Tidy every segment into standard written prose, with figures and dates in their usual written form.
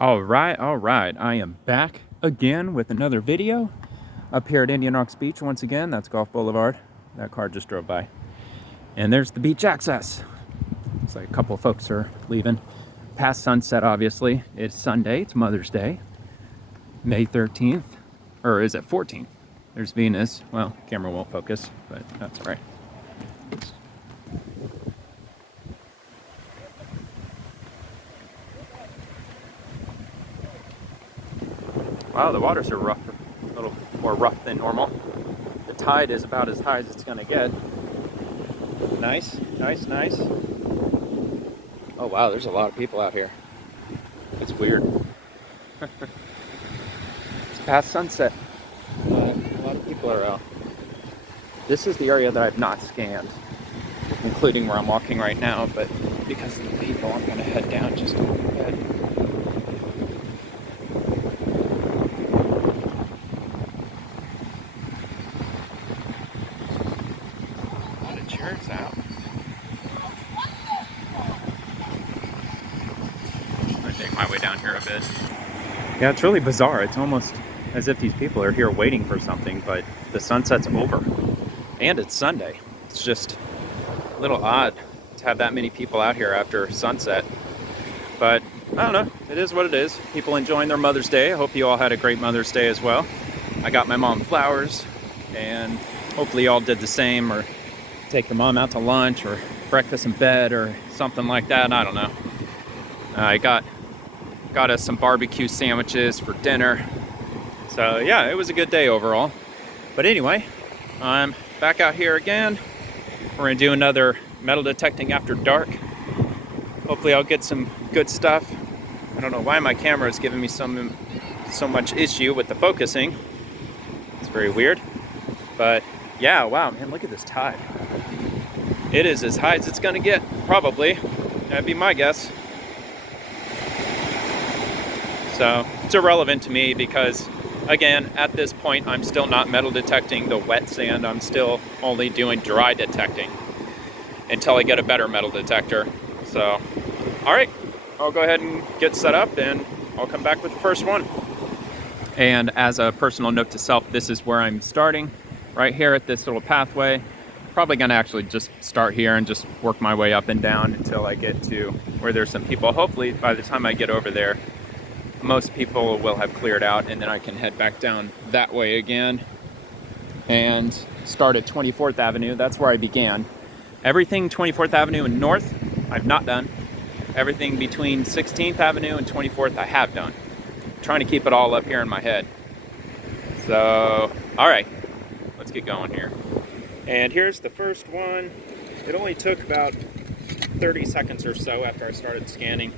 All right. I am back again with another video up here at Indian Rocks Beach once again. That's Golf Boulevard. That car just drove by. And there's the beach access. Looks like a couple of folks are leaving. Past sunset, obviously. It's Sunday. It's Mother's Day. May 13th. Or is it 14th? There's Venus. Well, camera won't focus, but that's all right. Wow, the waters are rough, a little more rough than normal. The tide is about as high as it's gonna get. Nice. Oh wow, there's a lot of people out here. It's weird. It's past sunset, but a lot of people are out. This is the area that I've not scanned, including where I'm walking right now, but because of the people, I'm gonna head down just a little bit. Out. I'm gonna take my way down here a bit. Yeah, it's really bizarre. It's almost as if these people are here waiting for something, but the sunset's over. And it's Sunday. It's just a little odd to have that many people out here after sunset. But I don't know, it is what it is. People enjoying their Mother's Day. I hope you all had a great Mother's Day as well. I got my mom flowers, and hopefully you all did the same, or take your mom out to lunch or breakfast in bed or something like that. I don't know. I got us some barbecue sandwiches for dinner. So yeah, it was a good day overall. But anyway, I'm back out here again. We're gonna do another metal detecting after dark. Hopefully I'll get some good stuff. I don't know why my camera is giving me so much issue with the focusing. It's very weird. But yeah, wow, man, look at this tide. It is as high as it's gonna get, probably. That'd be my guess. So it's irrelevant to me because, again, at this point, I'm still not metal detecting the wet sand. I'm still only doing dry detecting until I get a better metal detector. So, all right, I'll go ahead and get set up and I'll come back with the first one. And as a personal note to self, this is where I'm starting. Right here at this little pathway. Probably gonna actually just start here and just work my way up and down until I get to where there's some people. Hopefully by the time I get over there, most people will have cleared out, and then I can head back down that way again and start at 24th Avenue. That's where I began. Everything 24th Avenue and north, I've not done. Everything between 16th Avenue and 24th, I have done. I'm trying to keep it all up here in my head. So, all right. Let's get going here. And here's the first one. It only took about 30 seconds or so after I started scanning.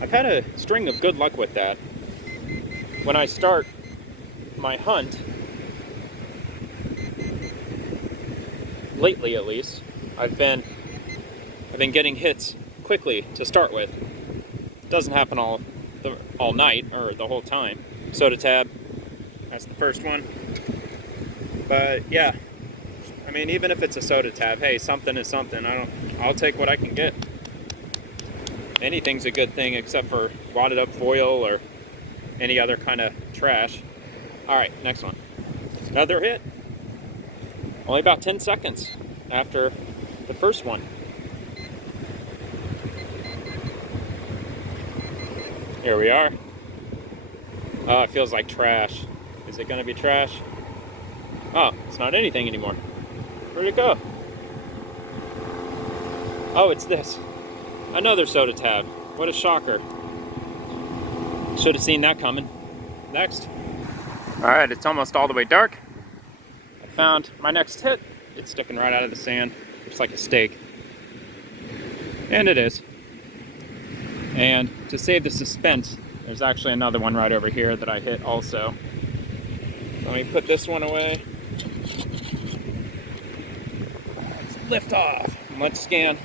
I've had a string of good luck with that. When I start my hunt, lately at least, I've been getting hits quickly to start with. It doesn't happen all night or the whole time. Soda tab, that's the first one. But yeah, I mean, even if it's a soda tab, hey, something is something. I'll take what I can get. Anything's a good thing except for wadded up foil or any other kind of trash. All right, next one. Another hit. Only about 10 seconds after the first one. Here we are. Oh, it feels like trash. Is it gonna be trash? Oh, it's not anything anymore. Where'd it go? Oh, it's this. Another soda tab. What a shocker. Should have seen that coming. Next. All right, it's almost all the way dark. I found my next hit. It's sticking right out of the sand. Looks like a steak. And it is. And to save the suspense, there's actually another one right over here that I hit also. Let me put this one away. Let's lift off. And let's scan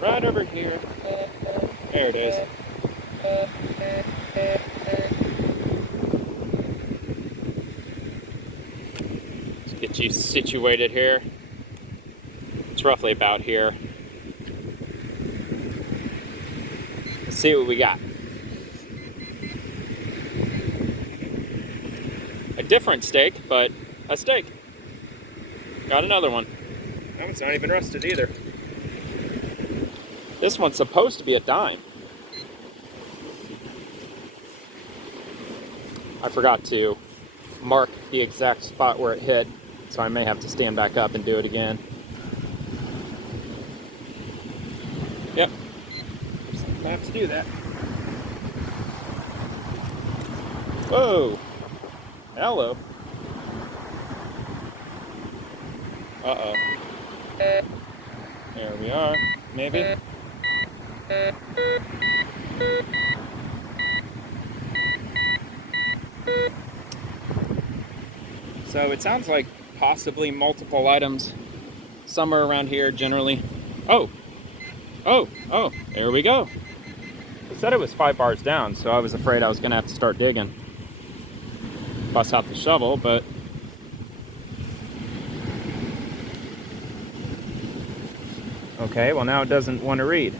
right over here. There it is. Let's get you situated here. It's roughly about here. Let's see what we got. A different steak, but a steak. Got another one. That one's not even rusted either. This one's supposed to be a dime. I forgot to mark the exact spot where it hit, so I may have to stand back up and do it again. Yep, I have to do that. Whoa, hello. Uh-oh. There we are, maybe. So it sounds like possibly multiple items somewhere around here generally. Oh, there we go. It said it was 5 bars down, so I was afraid I was gonna have to start digging. Bust out the shovel, but okay, well now it doesn't want to read.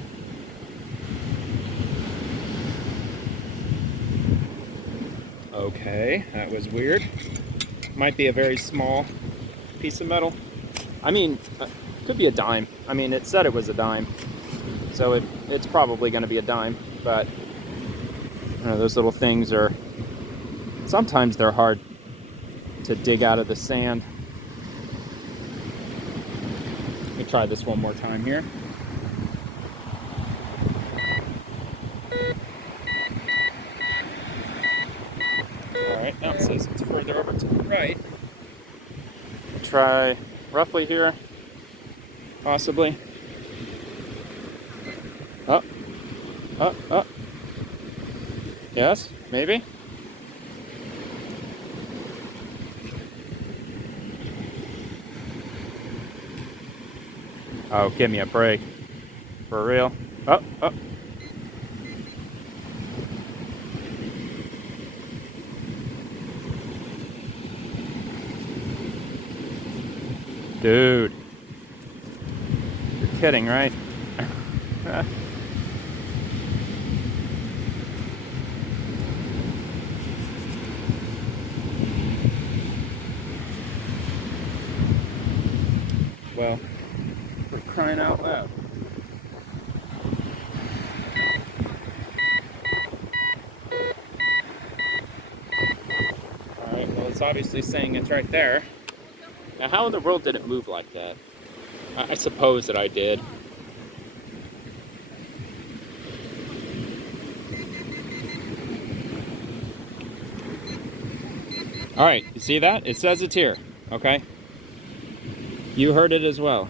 Okay, that was weird. Might be a very small piece of metal. I mean, could be a dime. I mean, it said it was a dime, so it's probably going to be a dime, but you know, those little things are, sometimes they're hard to dig out of the sand. Let me try this one more time here. Alright, now it says it's further over to the right. Try roughly here, possibly. Up, up, up. Yes, maybe. Oh, give me a break. For real. Up, up. Dude. You're kidding, right? Well, for crying out loud. Alright, well it's obviously saying it's right there. Now how in the world did it move like that? I suppose that I did. Alright, you see that? It says it's here, okay? You heard it as well.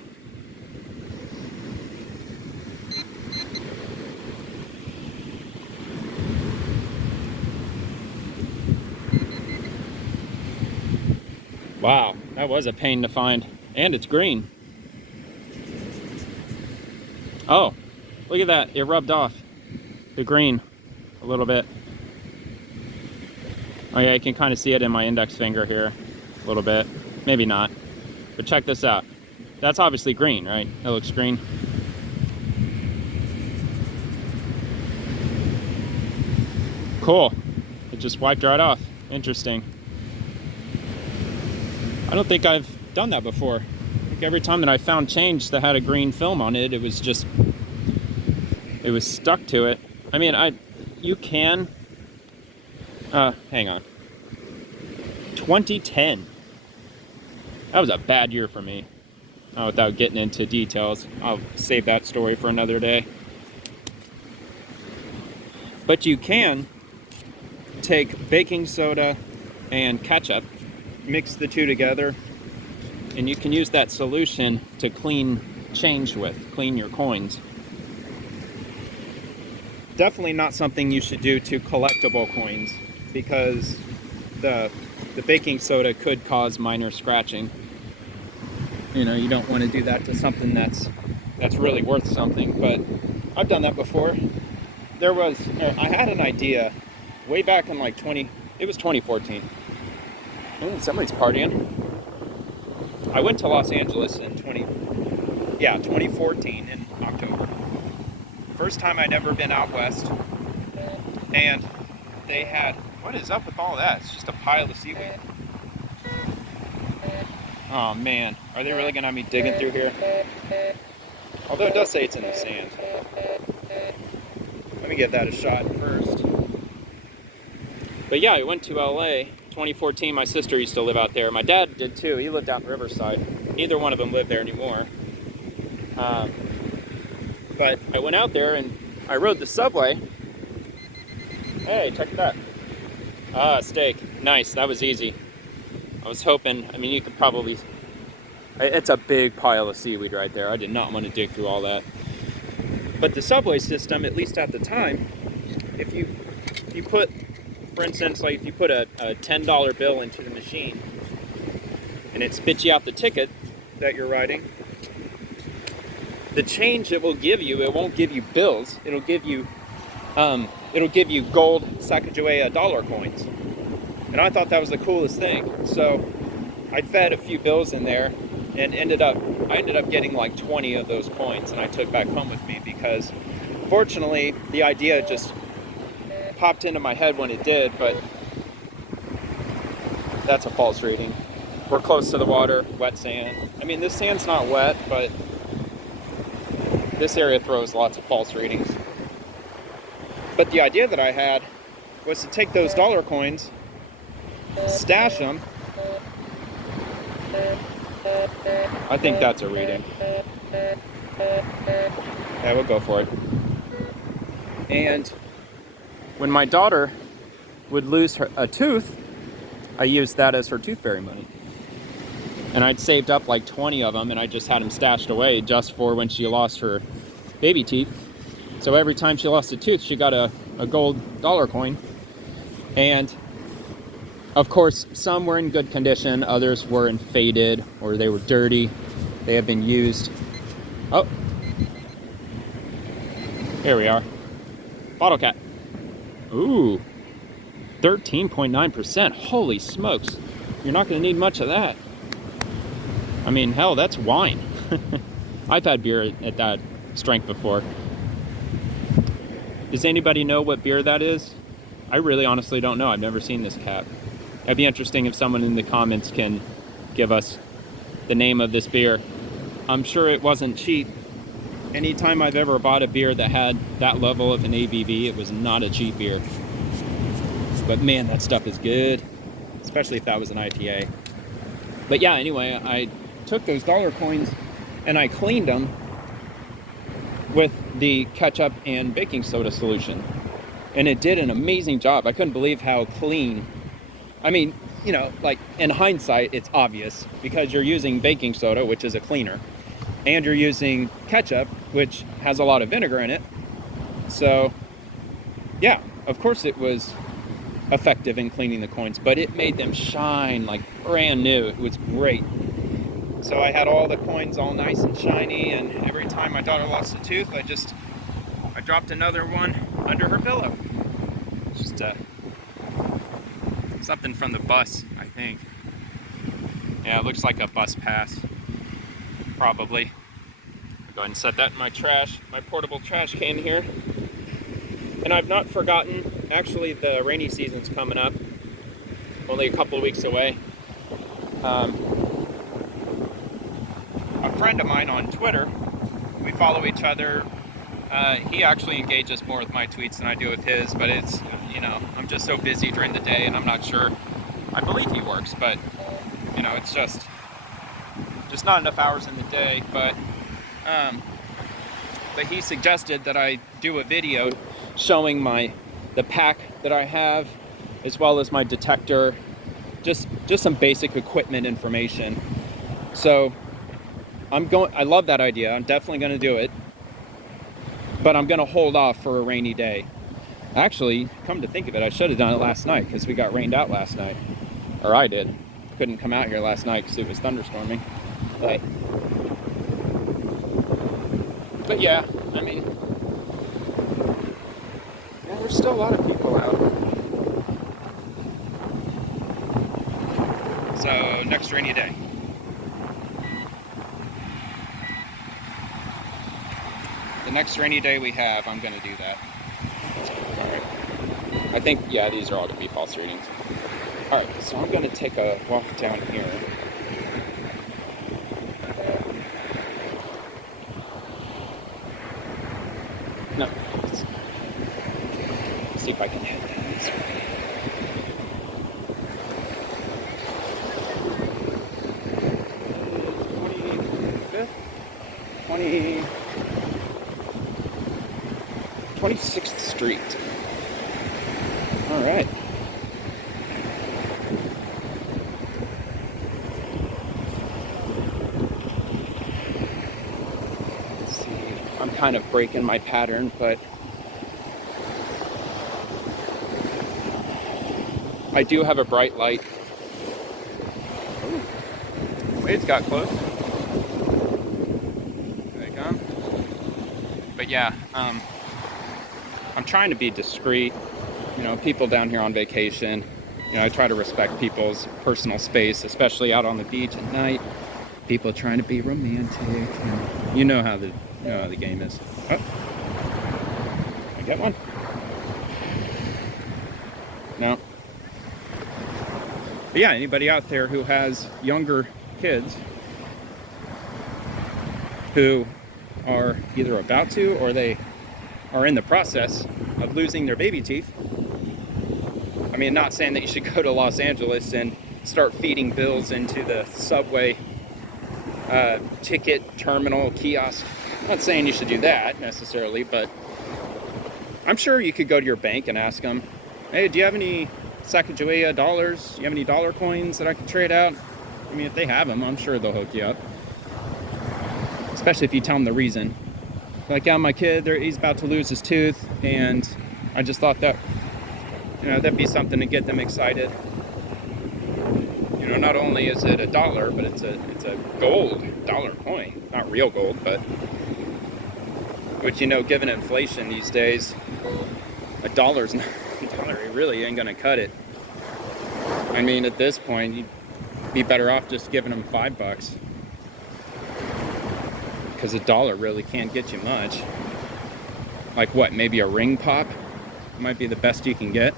Wow, that was a pain to find. And it's green. Oh, look at that. It rubbed off the green a little bit. Oh yeah, you can kind of see it in my index finger here a little bit. Maybe not. But check this out. That's obviously green, right? That looks green. Cool. It just wiped right off. Interesting. I don't think I've done that before. I think every time that I found change that had a green film on it, it was stuck to it. I mean, you can, hang on. 2010. That was a bad year for me. Without getting into details, I'll save that story for another day. But you can take baking soda and ketchup, mix the two together, and you can use that solution to clean change with, clean your coins. Definitely not something you should do to collectible coins, because the baking soda could cause minor scratching. You know, you don't want to do that to something that's really worth something, but I've done that before. I had an idea way back in like 2014. Oh, somebody's partying. I went to Los Angeles in 2014 in October. First time I'd ever been out west. And they had, what is up with all that? It's just a pile of seaweed. Oh man, are they really gonna have me digging through here? Although it does say it's in the sand. Let me give that a shot first. But yeah, I went to LA 2014. My sister used to live out there. My dad did too. He lived out in Riverside. Neither one of them live there anymore. But I went out there and I rode the subway. Hey, check that. Ah, steak. Nice, that was easy. I was hoping, I mean, you could probably, it's a big pile of seaweed right there. I did not want to dig through all that. But the subway system, at least at the time, if you put, for instance, like if you put a $10 bill into the machine and it spits you out the ticket that you're riding, the change it will give you, it won't give you bills, it'll give you gold Sacagawea dollar coins. And I thought that was the coolest thing. So I fed a few bills in there and I ended up getting like 20 of those coins, and I took back home with me because fortunately the idea just popped into my head when it did, but that's a false reading. We're close to the water, wet sand. I mean, this sand's not wet, but this area throws lots of false readings. But the idea that I had was to take those dollar coins, stash them. I think that's a reading. Yeah, we'll go for it. And when my daughter would lose a tooth, I used that as her tooth fairy money. And I'd saved up like 20 of them, and I just had them stashed away just for when she lost her baby teeth. So every time she lost a tooth, she got a gold dollar coin. And of course, some were in good condition, others were in faded, or they were dirty. They have been used. Oh, here we are. Bottle cap. Ooh, 13.9%. Holy smokes. You're not going to need much of that. I mean, hell, that's wine. I've had beer at that strength before. Does anybody know what beer that is? I really honestly don't know. I've never seen this cap. It'd be interesting if someone in the comments can give us the name of this beer. I'm sure it wasn't cheap. Anytime I've ever bought a beer that had that level of an ABV, it was not a cheap beer. But man, that stuff is good, especially if that was an IPA. But yeah, anyway, I took those dollar coins and I cleaned them with the ketchup and baking soda solution. And it did an amazing job. I couldn't believe how clean. I mean, you know, like in hindsight, it's obvious because you're using baking soda, which is a cleaner, and you're using ketchup, which has a lot of vinegar in it. So yeah, of course it was effective in cleaning the coins, but it made them shine like brand new. It was great. So I had all the coins all nice and shiny, and every time my daughter lost a tooth, I dropped another one under her pillow. Just something from the bus, I think. Yeah, it looks like a bus pass, probably. I'll go ahead and set that in my trash, my portable trash can here. And I've not forgotten, actually the rainy season's coming up, only a couple of weeks away. A friend of mine on Twitter, we follow each other. He actually engages more with my tweets than I do with his, but it's, you know, I'm just so busy during the day and I'm not sure. I believe he works, but, you know, it's just not enough hours in the day. But he suggested that I do a video showing the pack that I have, as well as my detector, just some basic equipment information. So I love that idea. I'm definitely going to do it. But I'm going to hold off for a rainy day. Actually, come to think of it, I should have done it last night because we got rained out last night. Or I did. Couldn't come out here last night because it was thunderstorming. But yeah, I mean, yeah, there's still a lot of people out. So, next rainy day. The next rainy day we have, I'm going to do that. Alright. I think, yeah, these are all going to be false readings. Alright, so I'm going to take a walk down here. see if I can hit this. 26th Street. All right. Let's see. I'm kind of breaking my pattern, but I do have a bright light. Ooh. Wade's got close. There they come. But yeah, I'm trying to be discreet. You know, people down here on vacation, you know, I try to respect people's personal space, especially out on the beach at night. People trying to be romantic. And you know how the game is. Oh, I get one? No. But yeah, anybody out there who has younger kids who are either about to or they are in the process of losing their baby teeth. I mean, not saying that you should go to Los Angeles and start feeding bills into the subway ticket terminal kiosk. I'm not saying you should do that necessarily, but I'm sure you could go to your bank and ask them, hey, do you have any Sacagawea dollars? Do you have any dollar coins that I could trade out? I mean, if they have them, I'm sure they'll hook you up. Especially if you tell them the reason. Like, yeah, my kid, he's about to lose his tooth, and I just thought that, you know, that'd be something to get them excited. You know, not only is it $1, but it's a gold dollar coin, not real gold, but which, you know, given inflation these days, $1's not $1. It really ain't gonna cut it. I mean, at this point, you'd be better off just giving them $5. Because $1 really can't get you much. Like what, maybe a ring pop might be the best you can get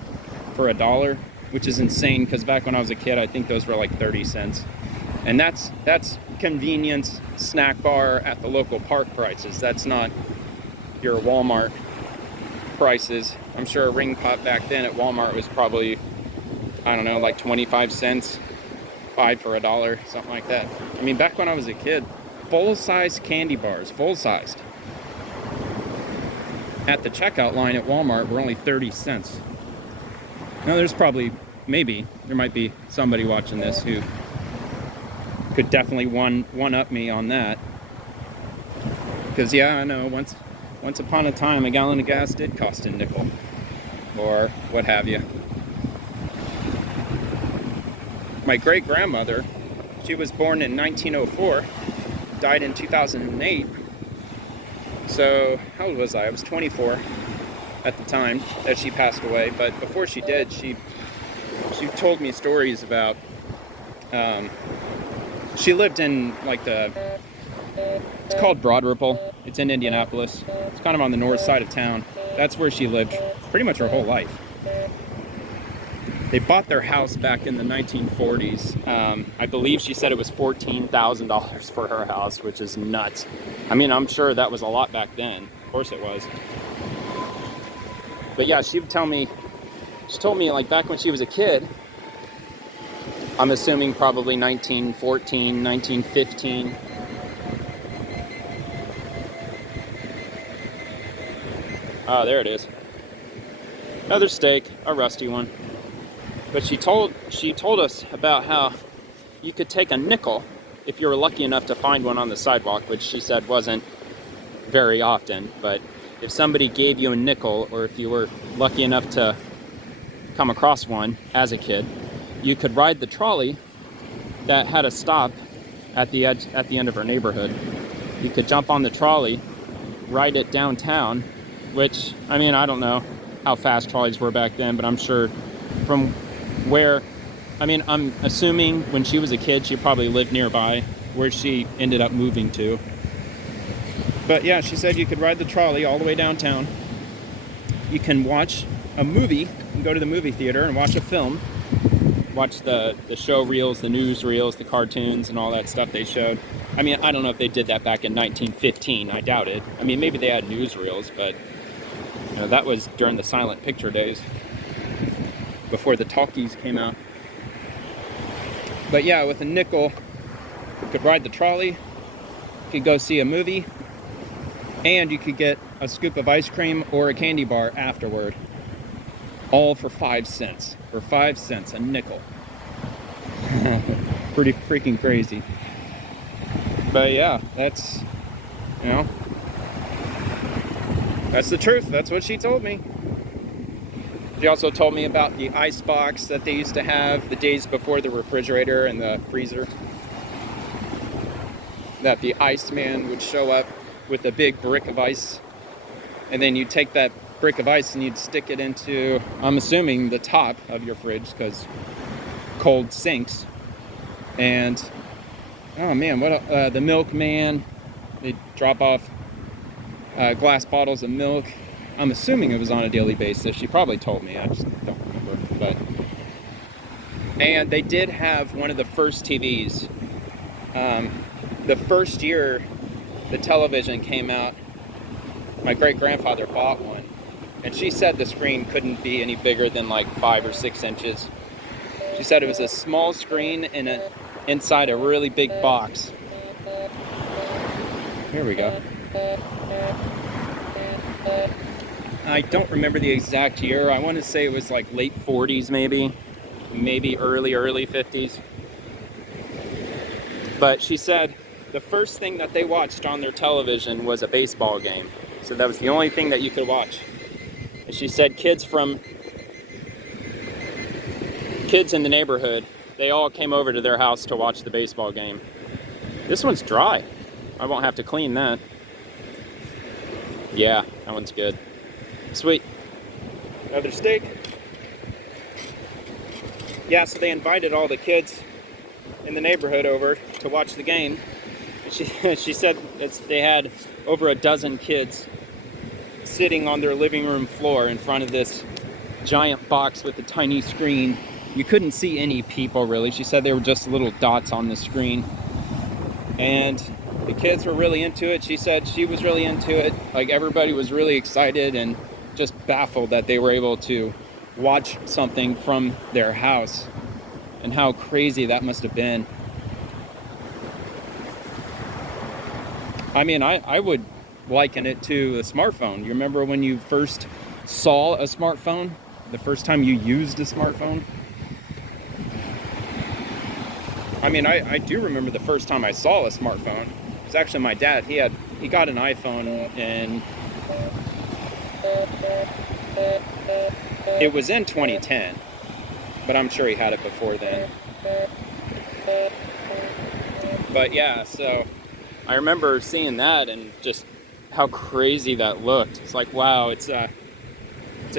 for $1, which is insane because back when I was a kid, I think those were like 30 cents. And that's convenience snack bar at the local park prices. That's not your Walmart prices. I'm sure a ring pop back then at Walmart was probably, I don't know, like 25 cents, 5 for $1, something like that. I mean, back when I was a kid, full-size candy bars, full-sized, at the checkout line at Walmart were only 30 cents. Now there's probably, maybe, there might be somebody watching this who could definitely one-up me on that. Because yeah, I know, once upon a time, a gallon of gas did cost a nickel, or what have you. My great-grandmother, she was born in 1904, died in 2008. So how old was I? I was 24 at the time that she passed away. But before she did, she told me stories about. She lived in like it's called Broad Ripple. It's in Indianapolis. It's kind of on the north side of town. That's where she lived pretty much her whole life. They bought their house back in the 1940s. I believe she said it was $14,000 for her house, which is nuts. I mean, I'm sure that was a lot back then. Of course it was. But yeah, she told me like back when she was a kid, I'm assuming probably 1914, 1915. Ah, there it is. Another steak, a rusty one. But she told us about how you could take a nickel if you were lucky enough to find one on the sidewalk, which she said wasn't very often. But if somebody gave you a nickel, or if you were lucky enough to come across one as a kid, you could ride the trolley that had a stop at the end of her neighborhood. You could jump on the trolley, ride it downtown, which, I mean, I don't know how fast trolleys were back then, but I'm sure from where, I mean, I'm assuming when she was a kid, she probably lived nearby where she ended up moving to. But yeah, she said you could ride the trolley all the way downtown. You can watch a movie, you can go to the movie theater and watch a film, watch the show reels, the news reels, the cartoons and all that stuff they showed. I mean, I don't know if they did that back in 1915, I doubt it. I mean, maybe they had news reels, but You know, that was during the silent picture days, before the talkies came out. But yeah, with a nickel, you could ride the trolley, you could go see a movie, and you could get a scoop of ice cream or a candy bar afterward. All for 5 cents. For 5 cents, a nickel. Pretty freaking crazy. But yeah, that's, you know, that's the truth. That's what she told me. She also told me about the ice box that they used to have the days before the refrigerator and the freezer. That the Iceman would show up with a big brick of ice, and then you'd take that brick of ice and you'd stick it into, I'm assuming, the top of your fridge, because cold sinks. And oh man, what the milkman, they'd drop off glass bottles of milk. I'm assuming it was on a daily basis. She probably told me, I just don't remember. But and they did have one of the first TVs. The first year the television came out, my great-grandfather bought one, and she said the screen couldn't be any bigger than like 5 or 6 inches. She said it was a small screen inside a really big box. Here we go. I don't remember the exact year. I want to say it was like late 40s maybe early 50s. But she said the first thing that they watched on their television was a baseball game. So that was the only thing that you could watch. And she said kids in the neighborhood, they all came over to their house to watch the baseball game. This one's dry. I won't have to clean that. Yeah, that one's good. Sweet. Another steak. Yeah, so they invited all the kids in the neighborhood over to watch the game. She said they had over a dozen kids sitting on their living room floor in front of this giant box with a tiny screen. You couldn't see any people really. She said they were just little dots on the screen. And the kids were really into it. She said she was really into it. Like, everybody was really excited and just baffled that they were able to watch something from their house, and how crazy that must have been. I mean, I would liken it to a smartphone. You remember when you first saw a smartphone? The first time you used a smartphone? I mean, I do remember the first time I saw a smartphone. It was actually my dad. He got an iPhone, and it was in 2010, but I'm sure he had it before then. But yeah, so I remember seeing that and just how crazy that looked. It's like, wow, it's a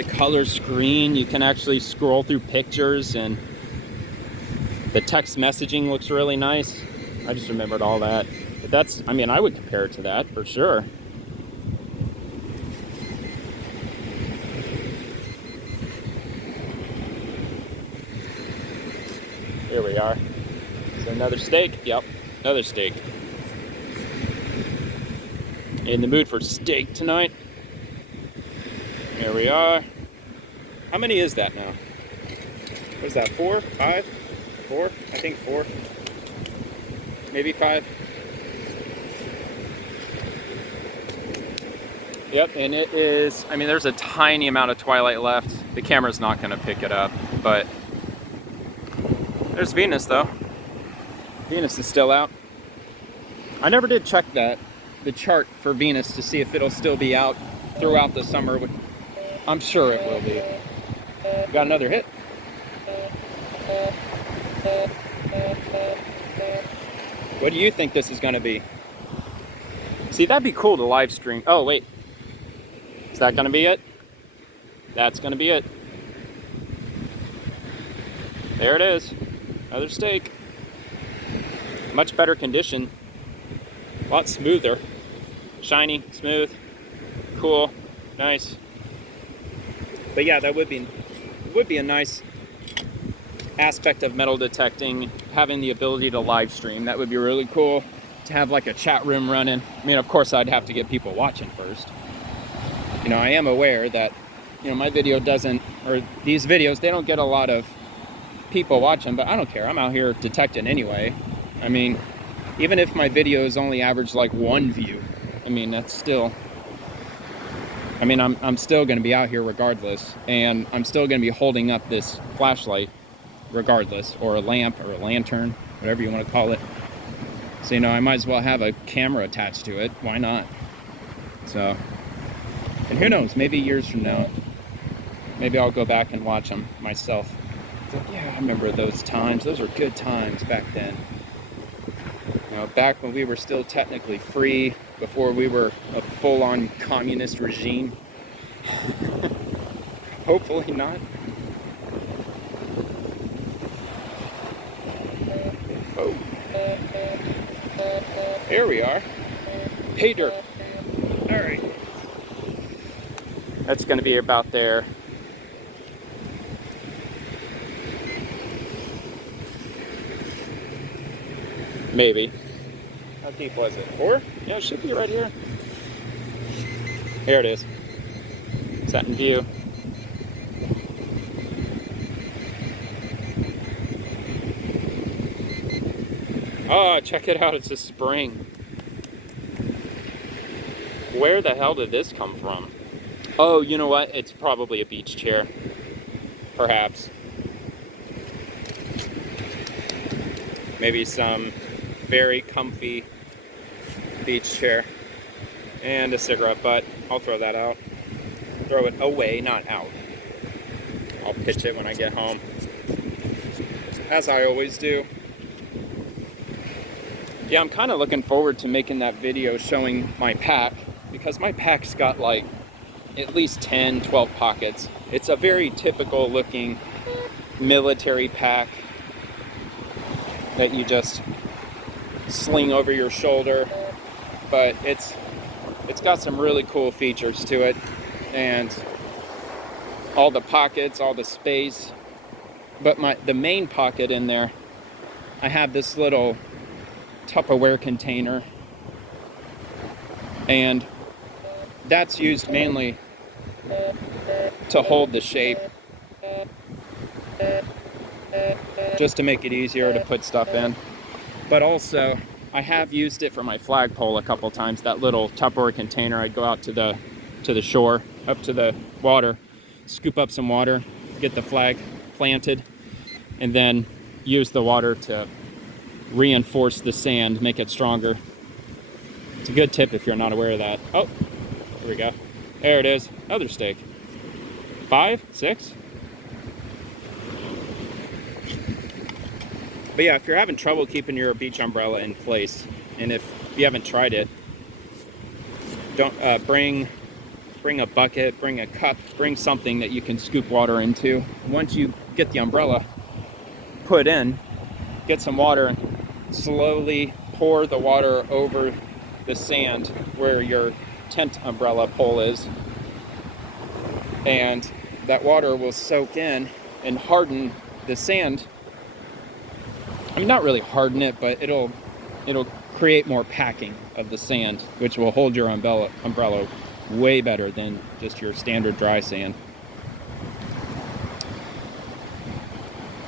color screen. You can actually scroll through pictures, and the text messaging looks really nice. I just remembered all that. But that's, I mean, I would compare it to that for sure. Here we are. So another steak? Yep, another steak. In the mood for steak tonight. Here we are. How many is that now? What is that, 4? 5? 4? I think 4. Maybe 5. Yep, and it is, I mean, there's a tiny amount of twilight left. The camera's not going to pick it up, but there's Venus, though. Venus is still out. I never did check the chart for Venus to see if it'll still be out throughout the summer. I'm sure it will be. Got another hit. What do you think this is going to be? See, that'd be cool to live stream. Oh, wait. Is that going to be it? That's going to be it. There it is. Another steak. Much better condition. A lot smoother. Shiny, smooth, cool, nice. But yeah, that would be a nice aspect of metal detecting, having the ability to live stream. That would be really cool, to have like a chat room running. I mean, of course, I'd have to get people watching first. You know, I am aware that, you know, my video doesn't, or these videos, they don't get a lot of people watching, but I don't care. I'm out here detecting anyway. I mean, even if my videos only average like 1 view, I mean, that's still, I mean, I'm still going to be out here regardless, and I'm still going to be holding up this flashlight regardless, or a lamp, or a lantern, whatever you want to call it. So, you know, I might as well have a camera attached to it. Why not? So, and who knows, maybe years from now, maybe I'll go back and watch them myself. It's like, yeah, I remember those times. Those were good times back then. You know, back when we were still technically free, before we were a full-on communist regime. Hopefully not. Oh. Here we are. Pay dirt. All right. That's going to be about there. Maybe. How deep was it? 4? Yeah, it should be right here. Here it is. Set in view. Oh, check it out. It's a spring. Where the hell did this come from? Oh, you know what? It's probably a beach chair. Perhaps. Maybe some very comfy beach chair. And a cigarette butt. I'll throw that out. Throw it away, not out. I'll pitch it when I get home. As I always do. Yeah, I'm kind of looking forward to making that video showing my pack, because my pack's got like at least 10, 12 pockets. It's a very typical looking military pack that you just sling over your shoulder, but it's got some really cool features to it, and all the pockets, all the space. But the main pocket in there, I have this little Tupperware container, and that's used mainly to hold the shape, just to make it easier to put stuff in. But also, I have used it for my flagpole a couple times. That little Tupperware container, I'd go out to the shore, up to the water, scoop up some water, get the flag planted, and then use the water to reinforce the sand, make it stronger. It's a good tip if you're not aware of that. Oh, here we go. There it is. Another steak. 5, 6. But yeah, if you're having trouble keeping your beach umbrella in place, and if you haven't tried it, don't bring a bucket, bring a cup, bring something that you can scoop water into. Once you get the umbrella put in, get some water and slowly pour the water over the sand where your tent umbrella pole is, and that water will soak in and harden the sand. I mean, not really harden it, but it'll create more packing of the sand, which will hold your umbrella way better than just your standard dry sand.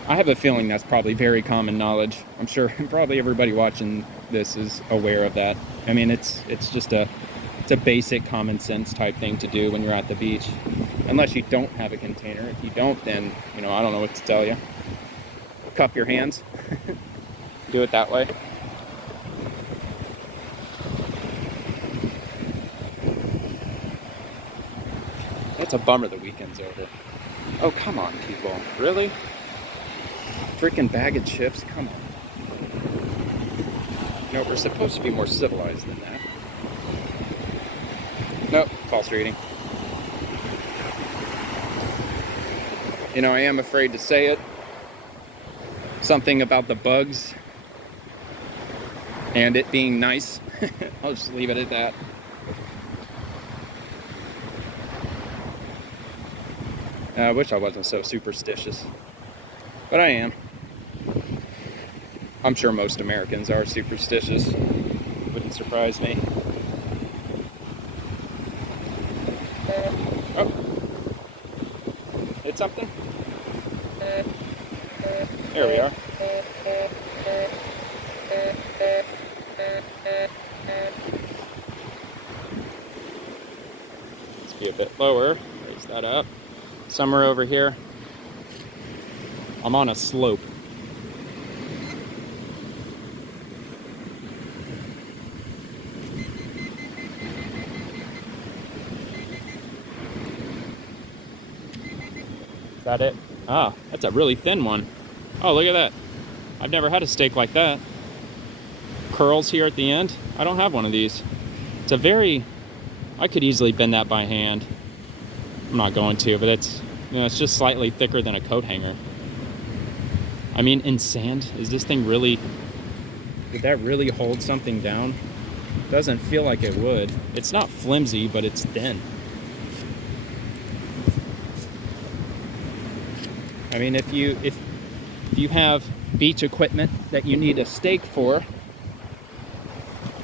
I have a feeling that's probably very common knowledge. I'm sure probably everybody watching this is aware of that. I mean, it's just it's a basic common sense type thing to do when you're at the beach. Unless you don't have a container. If you don't, then, you know, I don't know what to tell you. Cup your hands. Do it that way. It's a bummer the weekend's over. Oh, come on, people. Really? Freaking bag of chips? Come on. No, we're supposed to be more civilized than that. Nope, false reading. You know, I am afraid to say it. Something about the bugs and it being nice. I'll just leave it at that. I wish I wasn't so superstitious, but I am. I'm sure most Americans are superstitious. Wouldn't surprise me. Oh, hit something? There we are. Let's be a bit lower. Raise that up. Somewhere over here. I'm on a slope. Is that it? Ah, that's a really thin one. Oh, look at that. I've never had a steak like that. Curls here at the end. I don't have one of these. It's a very... I could easily bend that by hand. I'm not going to, but it's, you know, it's just slightly thicker than a coat hanger. I mean, in sand, is this thing really... Would that really hold something down? Doesn't feel like it would. It's not flimsy, but it's thin. I mean, if you have beach equipment that you need a steak for,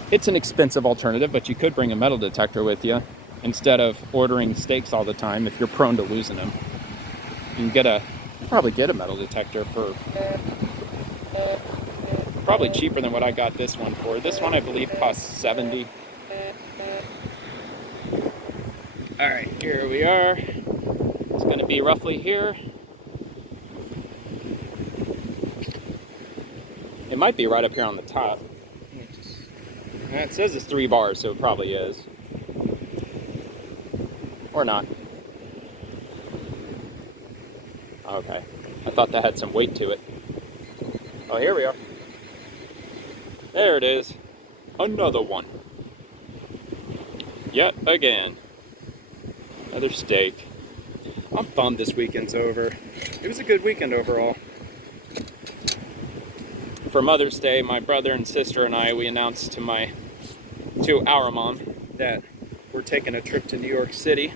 it's an expensive alternative, but you could bring a metal detector with you instead of ordering steaks all the time if you're prone to losing them. You can probably get a metal detector for probably cheaper than what I got this one for. This one I believe costs $70. All right, here we are. It's going to be roughly here. It might be right up here on the top. It says it's 3 bars, so it probably is. Or not. Okay. I thought that had some weight to it. Oh, here we are. There it is. Another one. Yet again. Another steak. I'm bummed this weekend's over. It was a good weekend overall. For Mother's Day, my brother and sister and I, we announced to our mom that we're taking a trip to New York City.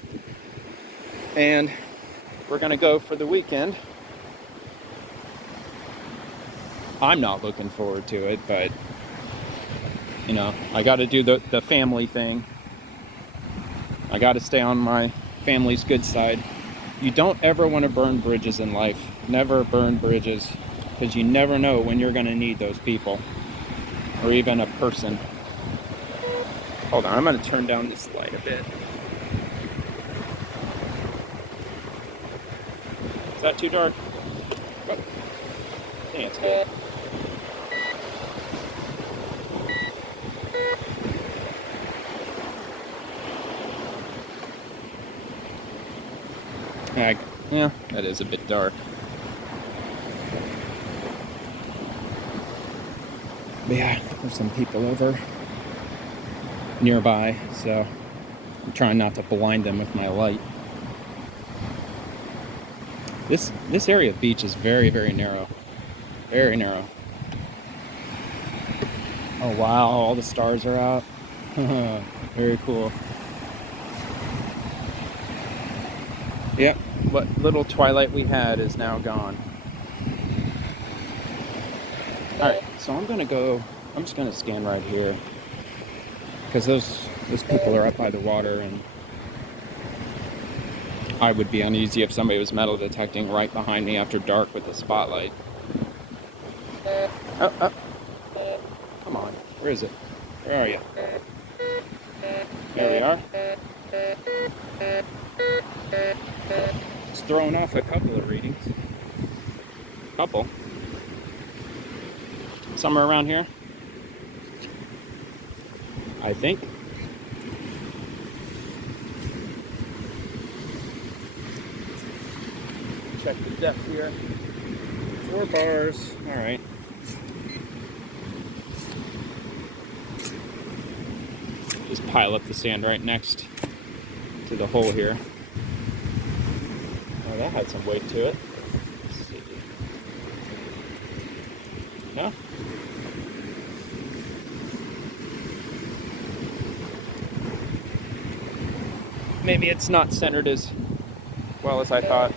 And we're gonna go for the weekend. I'm not looking forward to it, but you know, I gotta do the family thing. I gotta stay on my family's good side. You don't ever want to burn bridges in life. Never burn bridges, because you never know when you're gonna need those people, or even a person. Hold on, I'm gonna turn down this light a bit. Is that too dark? Oh, I think it's good. Yeah, that is a bit dark. But yeah, there's some people over nearby, so I'm trying not to blind them with my light. This area of beach is very, very narrow. Very narrow. Oh wow, all the stars are out. Very cool. Yep, what little twilight we had is now gone. Alright, so I'm just gonna stand right here. Because those people are up by the water, and I would be uneasy if somebody was metal detecting right behind me after dark with a spotlight. Oh. Come on, where is it? Where are you? There we are. It's thrown off a couple of readings. Couple. Somewhere around here, I think. Check the depth here. 4 bars. All right. Just pile up the sand right next to the hole here. Oh, that had some weight to it. Let's see. No? Maybe it's not centered as well as I thought.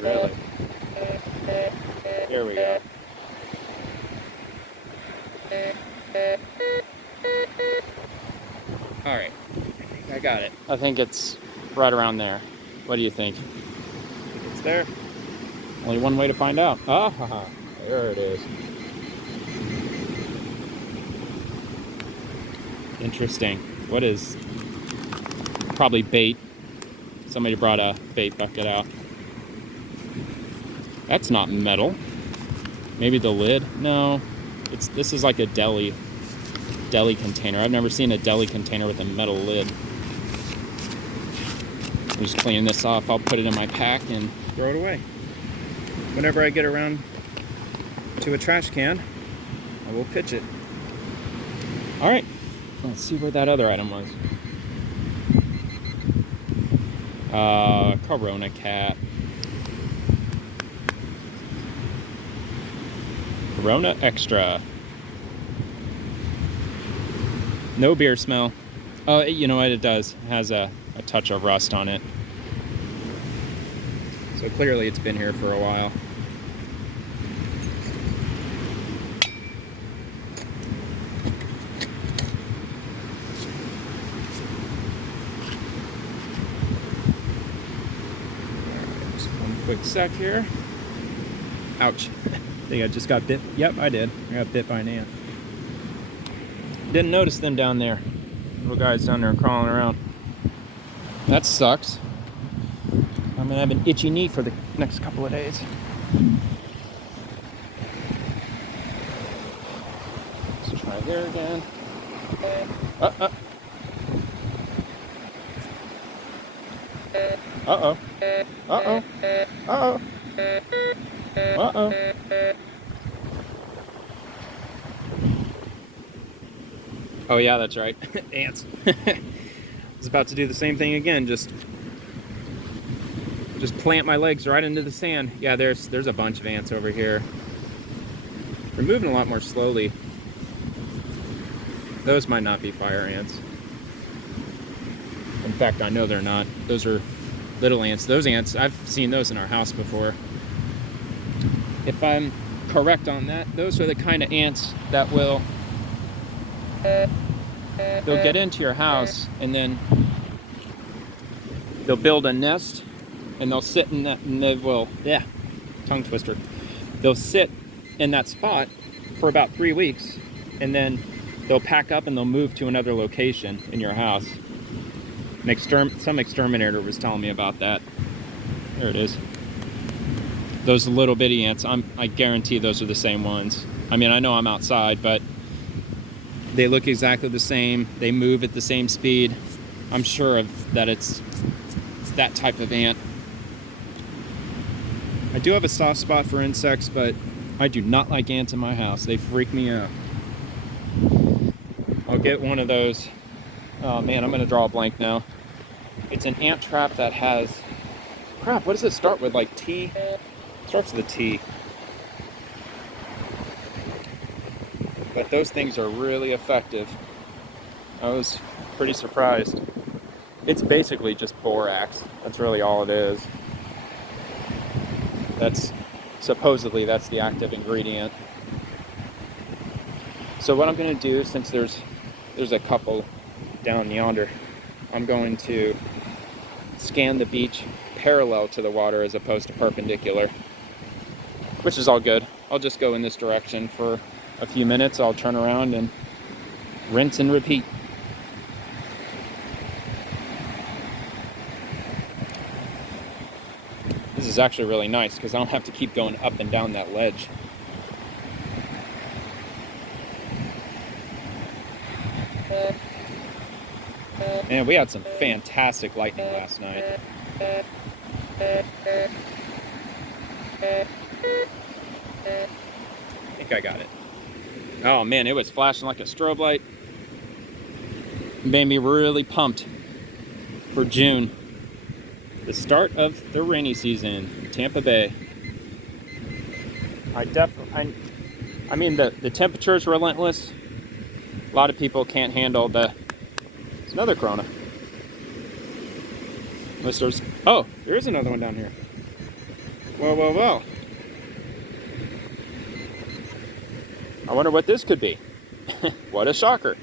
Really? Here we go. I think it's right around there. What do you think? It's there. Only one way to find out. Ah, there it is. Interesting. What is? Probably bait. Somebody brought a bait bucket out. That's not metal. Maybe the lid? No. This is like a deli container. I've never seen a deli container with a metal lid. I'm just cleaning this off. I'll put it in my pack and throw it away. Whenever I get around to a trash can, I will pitch it. All right, let's see where that other item was. Corona cat. Corona Extra. No beer smell. Oh, you know what it does? It has a touch of rust on it. So clearly it's been here for a while. Just one quick sec here. Ouch. I think I just got bit. Yep, I did. I got bit by an ant. Didn't notice them down there. Little guys down there crawling around. That sucks. I'm gonna have an itchy knee for the next couple of days. Let's try there again. Uh-oh. Uh-oh. Uh-oh. Uh-oh. Uh-oh. Oh yeah, that's right. Ants. I was about to do the same thing again. Just plant my legs right into the sand. Yeah, there's a bunch of ants over here. They're moving a lot more slowly. Those might not be fire ants. In fact, I know they're not. Those are little ants. Those ants, I've seen those in our house before. If I'm correct on that, those are the kind of ants that will they'll get into your house and then they'll build a nest and they'll sit in that, and they will, yeah, tongue twister. They'll sit in that spot for about 3 weeks and then they'll pack up and they'll move to another location in your house. Some exterminator was telling me about that. There it is. Those little bitty ants, I guarantee those are the same ones. I mean, I know I'm outside, but they look exactly the same. They move at the same speed. I'm sure that it's that type of ant. I do have a soft spot for insects, but I do not like ants in my house. They freak me out. I'll get one of those. Oh man, I'm gonna draw a blank now. It's an ant trap that has, crap, what does it start with? Like T? It starts with a T. But those things are really effective. I was pretty surprised. It's basically just borax. That's really all it is. Supposedly that's the active ingredient. So what I'm gonna do, since there's a couple down yonder, I'm going to scan the beach parallel to the water as opposed to perpendicular, which is all good. I'll just go in this direction for a few minutes. I'll turn around and rinse and repeat. This is actually really nice because I don't have to keep going up and down that ledge. And we had some fantastic lightning last night. I think I got it. Oh man, it was flashing like a strobe light. It made me really pumped for June. The start of the rainy season in Tampa Bay. I mean, the temperature is relentless. A lot of people can't handle the... It's another Corona. Oh, there is another one down here. Whoa, whoa, whoa. I wonder what this could be. What a shocker.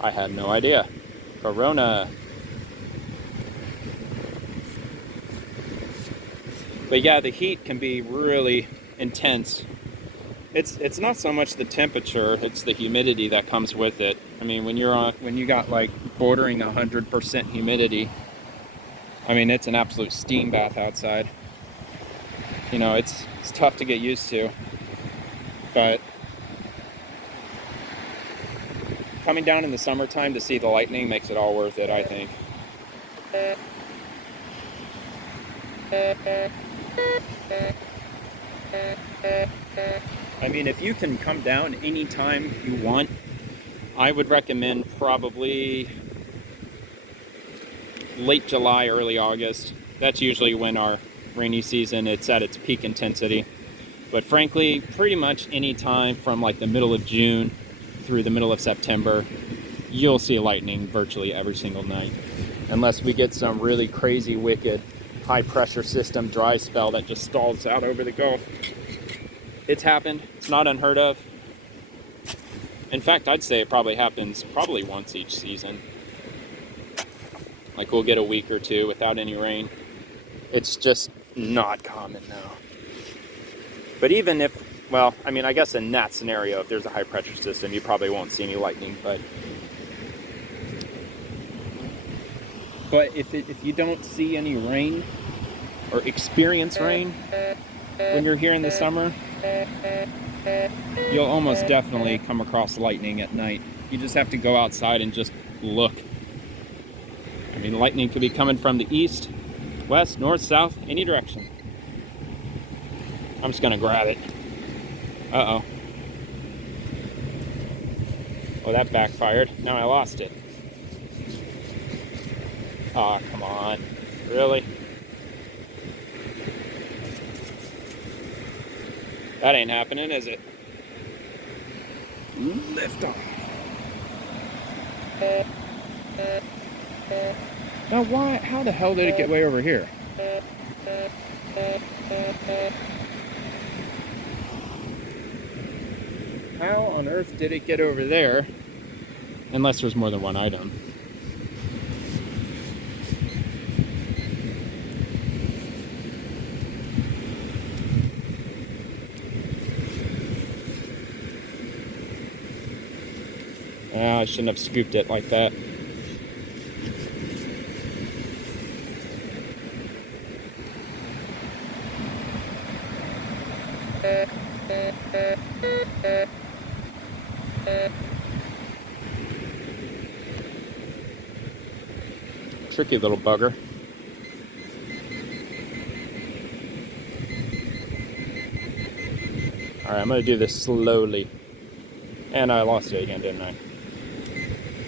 I had no idea. Corona. But yeah, the heat can be really intense. It's not so much the temperature, it's the humidity that comes with it. I mean, when you got like bordering 100% humidity, I mean, it's an absolute steam bath outside. You know, it's tough to get used to. But coming down in the summertime to see the lightning makes it all worth it, I think. I mean, if you can come down anytime you want, I would recommend probably late July, early August. That's usually when our rainy season, it's at its peak intensity. But frankly, pretty much any time from like the middle of June through the middle of September, you'll see lightning virtually every single night. Unless we get some really crazy, wicked, high pressure system dry spell that just stalls out over the Gulf. It's happened. It's not unheard of. In fact, I'd say it probably happens once each season. Like we'll get a week or two without any rain. It's just not common now. But even if, well, I mean, I guess in that scenario, if there's a high pressure system, you probably won't see any lightning. But if you don't see any rain or experience rain when you're here in the summer, you'll almost definitely come across lightning at night. You just have to go outside and just look. I mean, lightning could be coming from the east, west, north, south, any direction. I'm just gonna grab it. Uh-oh. Oh, that backfired. Now I lost it. Aw, oh, come on. Really? That ain't happening, is it? Lift off. Now why, how the hell did it get way over here? How on earth did it get over there? Unless there's more than one item. Oh, I shouldn't have scooped it like that. Tricky little bugger. Alright, I'm going to do this slowly. And I lost it again, didn't I?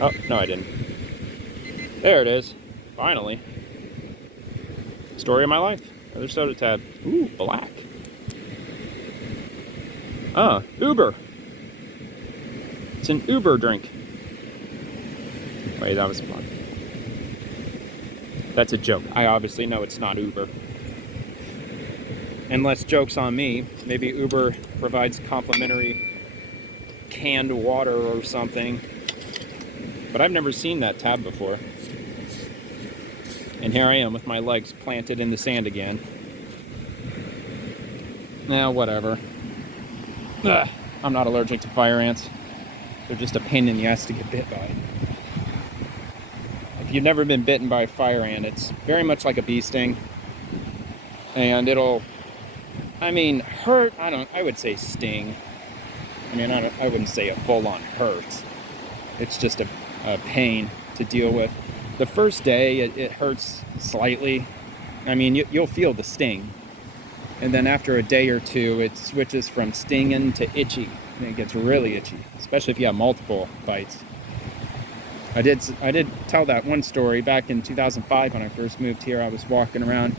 Oh, no I didn't. There it is. Finally. Story of my life. Another soda tab. Ooh, black. Uber. It's an Uber drink. Wait, that was fun. That's a joke. I obviously know it's not Uber. Unless joke's on me, maybe Uber provides complimentary canned water or something. But I've never seen that tab before. And here I am with my legs planted in the sand again. Nah, whatever. Ugh, I'm not allergic to fire ants. They're just a pain in the ass to get bit by. If you've never been bitten by a fire ant, it's very much like a bee sting. And it'll, I mean, hurt, I would say sting. I mean, I wouldn't say a full-on hurt. It's just a pain to deal with. The first day, it hurts slightly. I mean, you'll feel the sting. And then after a day or two, it switches from stinging to itchy. And it gets really itchy, especially if you have multiple bites. I did tell that one story back in 2005 when I first moved here. I was walking around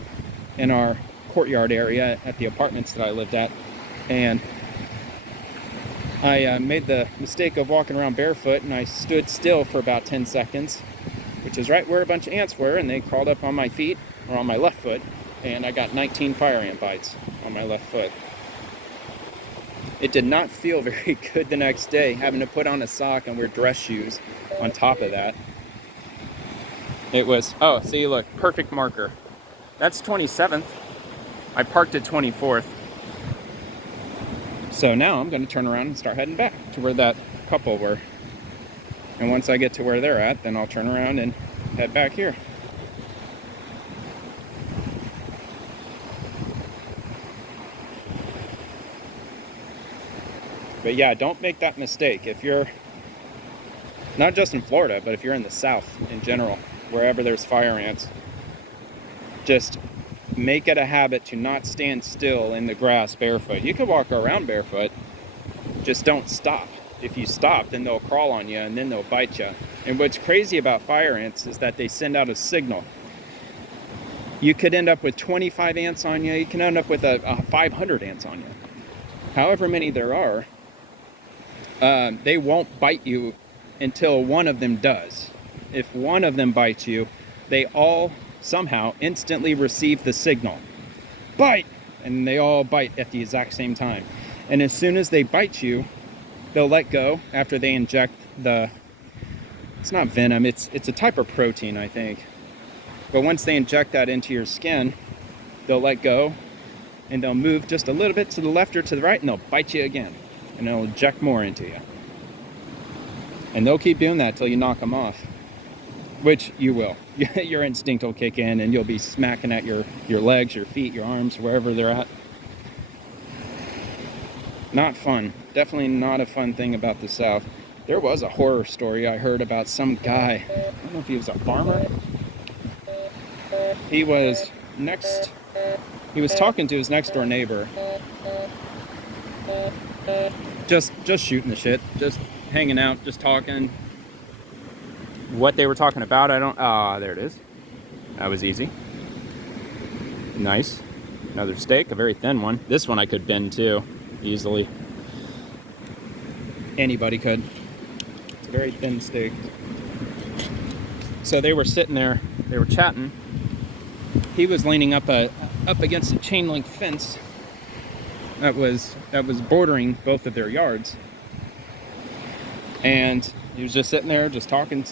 in our courtyard area at the apartments that I lived at. And I made the mistake of walking around barefoot, and I stood still for about 10 seconds, which is right where a bunch of ants were, and they crawled up on my feet, or on my left foot, and I got 19 fire ant bites on my left foot. It did not feel very good the next day, having to put on a sock and wear dress shoes on top of that. It was, oh, see, look, perfect marker. That's 27th. I parked at 24th. So now I'm going to turn around and start heading back to where that couple were. And once I get to where they're at, then I'll turn around and head back here. But yeah, don't make that mistake. If you're, not just in Florida, but if you're in the South in general, wherever there's fire ants, just make it a habit to not stand still in the grass barefoot. You can walk around barefoot, just don't stop. If you stop, then they'll crawl on you and then they'll bite you. And what's crazy about fire ants is that they send out a signal. You could end up with 25 ants on you. You can end up with a 500 ants on you. However many there are, they won't bite you until one of them does. If one of them bites you, they all somehow instantly receive the signal. Bite! And they all bite at the exact same time. And as soon as they bite you, they'll let go after they inject the, it's not venom, it's a type of protein, I think. But once they inject that into your skin, they'll let go and they'll move just a little bit to the left or to the right and they'll bite you again. And they'll inject more into you. And they'll keep doing that till you knock them off. Which you will. Your instinct will kick in and you'll be smacking at your legs, your feet, your arms, wherever they're at. Not fun. Definitely not a fun thing about the South. There was a horror story I heard about some guy. I don't know if he was a farmer. He was talking to his next door neighbor. Just shooting the shit. Just hanging out, just talking. What they were talking about, I don't, there it is. That was easy. Nice. Another steak, a very thin one. This one I could bend too, easily. Anybody could. It's a very thin steak. So they were sitting there, they were chatting. He was leaning up against a chain link fence that was bordering both of their yards. And he was just sitting there, just talking,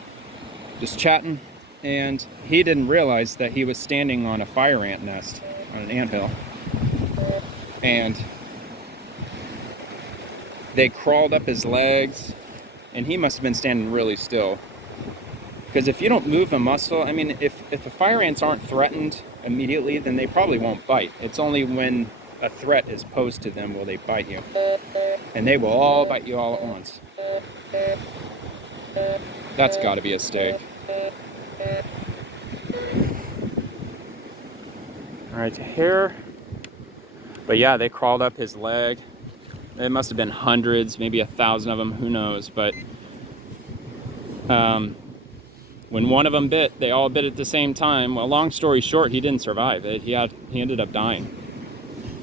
just chatting, and he didn't realize that he was standing on a fire ant nest on an anthill. And they crawled up his legs, and he must have been standing really still. Because if you don't move a muscle, I mean, if the fire ants aren't threatened immediately, then they probably won't bite. It's only when a threat is posed to them will they bite you. And they will all bite you all at once. That's got to be a steak. All right, here. But yeah, they crawled up his leg. It must have been hundreds, maybe 1,000 of them, who knows. But when one of them bit, they all bit at the same time. Well, long story short, he didn't survive it. He ended up dying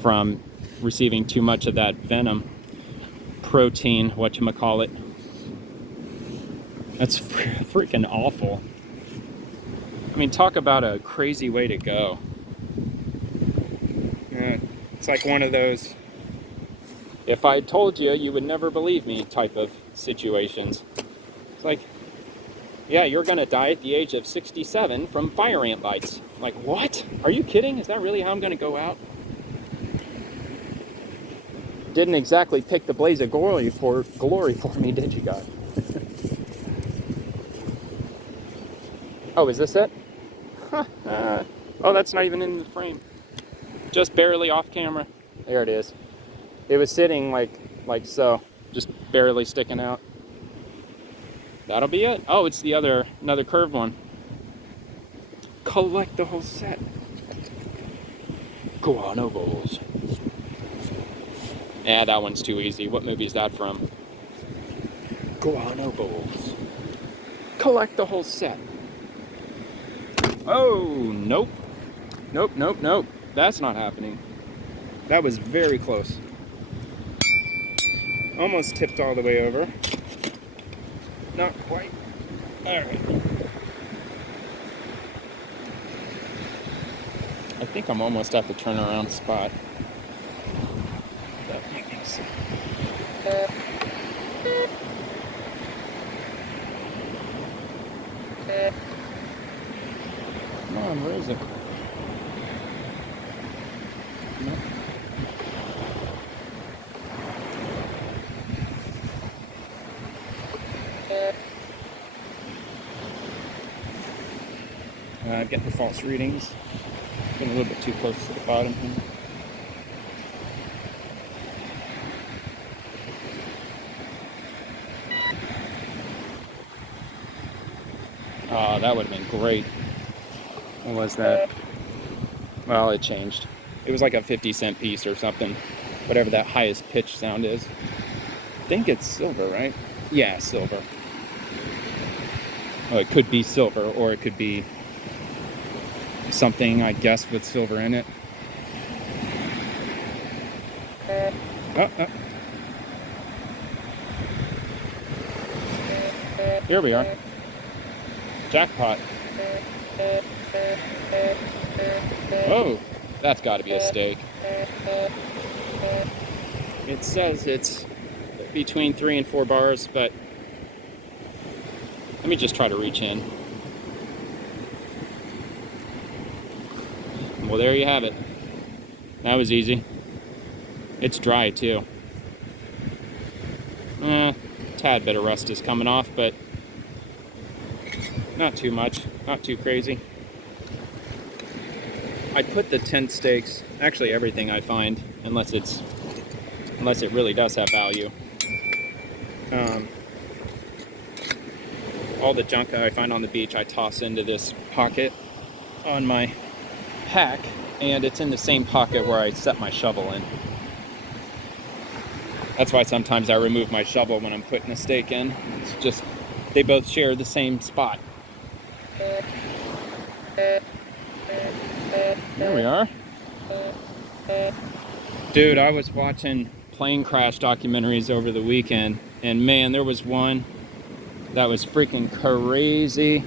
from receiving too much of that venom, protein, whatchamacallit. That's freaking awful. I mean, talk about a crazy way to go. It's like one of those, if I told you, you would never believe me type of situations. It's like, yeah, you're gonna die at the age of 67 from fire ant bites. Like, what? Are you kidding? Is that really how I'm gonna go out? Didn't exactly pick the blaze of glory for me, did you, God? Oh, is this it? Oh, that's not even in the frame. Just barely off camera. There it is. It was sitting like so, just barely sticking out. That'll be it. Oh, it's another curved one. Collect the whole set. Guano bowls. Yeah, that one's too easy. What movie is that from? Guano bowls. Collect the whole set. Oh, nope. Nope. That's not happening. That was very close. Almost tipped all the way over. Not quite. All right. I think I'm almost at the turnaround spot. That makes sense. Come on, where is it? Getting the false readings. Getting a little bit too close to the bottom here. Oh, that would have been great. What was that? Well, it changed. It was like a 50-cent piece or something. Whatever that highest pitch sound is. I think it's silver, right? Yeah, silver. Oh, it could be silver, or it could be something, I guess, with silver in it. Oh. Here we are. Jackpot. Oh, that's got to be a steak. It says it's between 3 and 4 bars, but let me just try to reach in. Well, there you have it. That was easy. It's dry too. Tad bit of rust is coming off, but not too much, not too crazy. I put the tent stakes, actually everything I find, unless it really does have value. All the junk that I find on the beach, I toss into this pocket on my pack, and it's in the same pocket where I set my shovel in. That's why sometimes I remove my shovel when I'm putting a stake in. It's just, they both share the same spot. There we are. Dude, I was watching plane crash documentaries over the weekend, and man, there was one that was freaking crazy.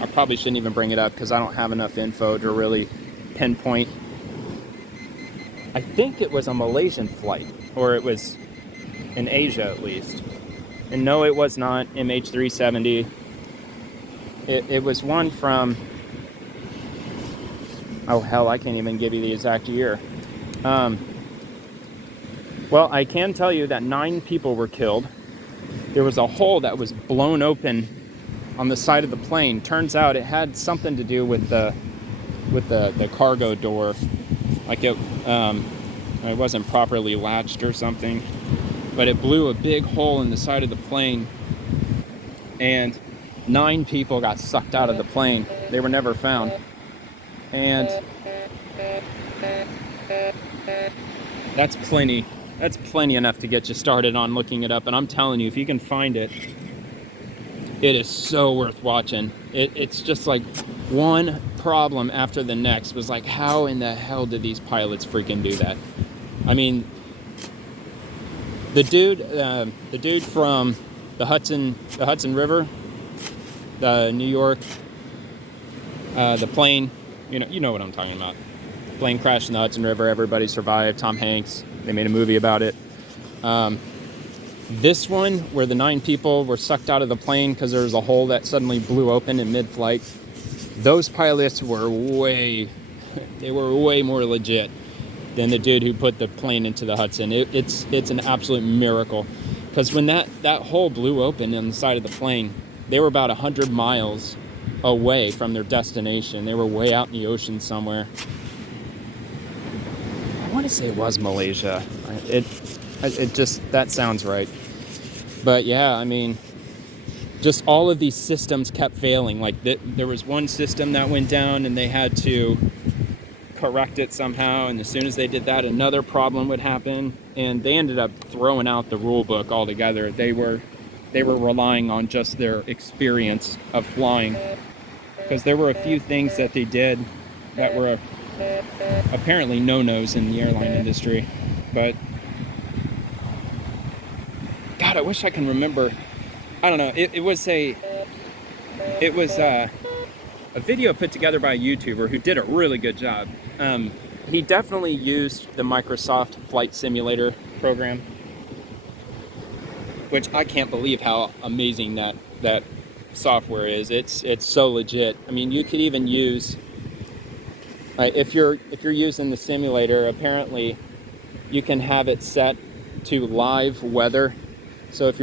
I probably shouldn't even bring it up because I don't have enough info to really pinpoint. I think it was a Malaysian flight, or it was in Asia at least. And no, it was not MH370. It was one from, oh hell, I can't even give you the exact year. Well, I can tell you that 9 people were killed. There was a hole that was blown open on the side of the plane. Turns out it had something to do with the cargo door. Like it wasn't properly latched or something. But it blew a big hole in the side of the plane. And 9 people got sucked out of the plane. They were never found. And that's plenty. That's plenty enough to get you started on looking it up. And I'm telling you, if you can find it, it is so worth watching. It's just like one problem after the next. Was like, how in the hell did these pilots freaking do that? I mean, the dude from the Hudson River, the New York, the plane, you know what I'm talking about. Plane crashed in the Hudson River. Everybody survived. Tom Hanks. They made a movie about it. This one, where the 9 people were sucked out of the plane because there was a hole that suddenly blew open in mid-flight. Those pilots were way more legit than the dude who put the plane into the Hudson. It's an absolute miracle. Because when that hole blew open on the side of the plane, they were about 100 miles away from their destination. They were way out in the ocean somewhere. I want to say it was Malaysia. It just, that sounds right. But yeah, I mean, just all of these systems kept failing. Like there was one system that went down and they had to correct it somehow. And as soon as they did that, another problem would happen. And they ended up throwing out the rule book altogether. They were relying on just their experience of flying. Because there were a few things that they did that were apparently no-nos in the airline industry. But God, I wish I can remember. I don't know. It was a video put together by a YouTuber who did a really good job. He definitely used the Microsoft Flight Simulator program, which I can't believe how amazing that software is. It's so legit. I mean, you could even use if you're using the simulator. Apparently, you can have it set to live weather. So if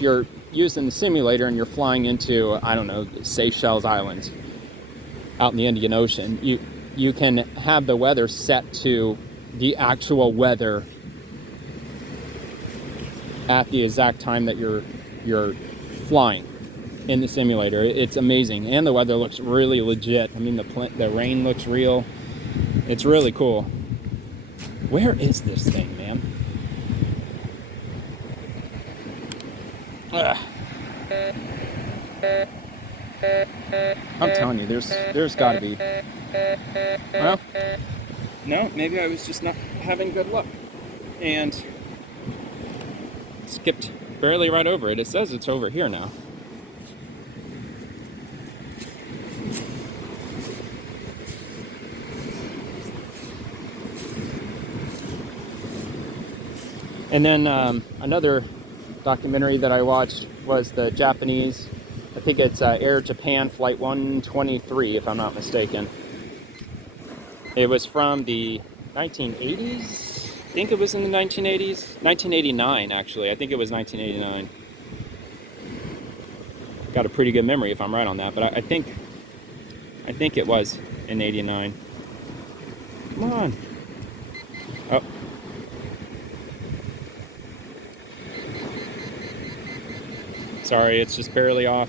you're using the simulator and you're flying into, I don't know, Seychelles Islands out in the Indian Ocean, you can have the weather set to the actual weather at the exact time that you're flying in the simulator. It's amazing, and the weather looks really legit. I mean, the rain looks real. It's really cool. Where is this thing, man? Ugh. I'm telling you, there's got to be. Well, no, maybe I was just not having good luck and skipped barely right over it. It says it's over here now. And then another documentary that I watched was the Japanese, I think it's Air Japan Flight 123, if I'm not mistaken. It was from the 1980s. I think it was in the 1980s. 1989, actually. I think it was 1989. Got a pretty good memory if I'm right on that, but I think it was in 89. Come on. Oh. Sorry, it's just barely off.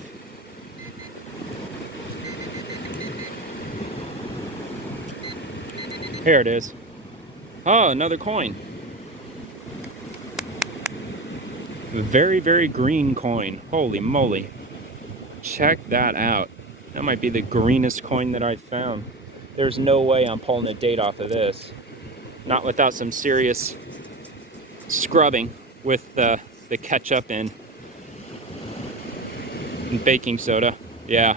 Here it is. Oh, another coin. A very, very green coin. Holy moly. Check that out. That might be the greenest coin that I've found. There's no way I'm pulling a date off of this. Not without some serious scrubbing with the ketchup and baking soda. Yeah.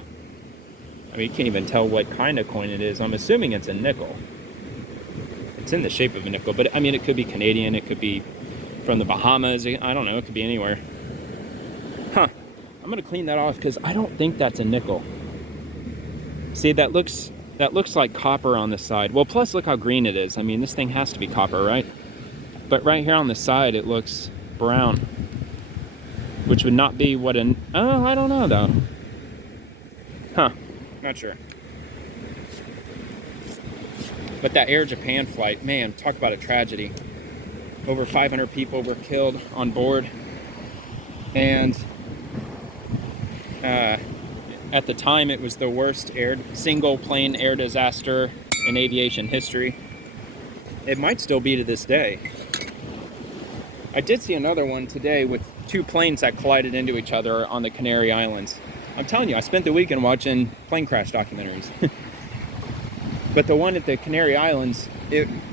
I mean, you can't even tell what kind of coin it is. I'm assuming it's a nickel. It's in the shape of a nickel, but I mean, it could be Canadian, it could be from the Bahamas, I don't know, it could be anywhere. Huh. I'm gonna clean that off because I don't think that's a nickel. See, that looks like copper on the side. Well, plus look how green it is. I mean, this thing has to be copper, right? But right here on the side, it looks brown, which would not be what an, oh, I don't know though. Huh, not sure. But that Air Japan flight, man, talk about a tragedy. Over 500 people were killed on board. And at the time, it was the worst single plane air disaster in aviation history. It might still be to this day. I did see another one today with two planes that collided into each other on the Canary Islands. I'm telling you, I spent the weekend watching plane crash documentaries. But the one at the Canary Islands,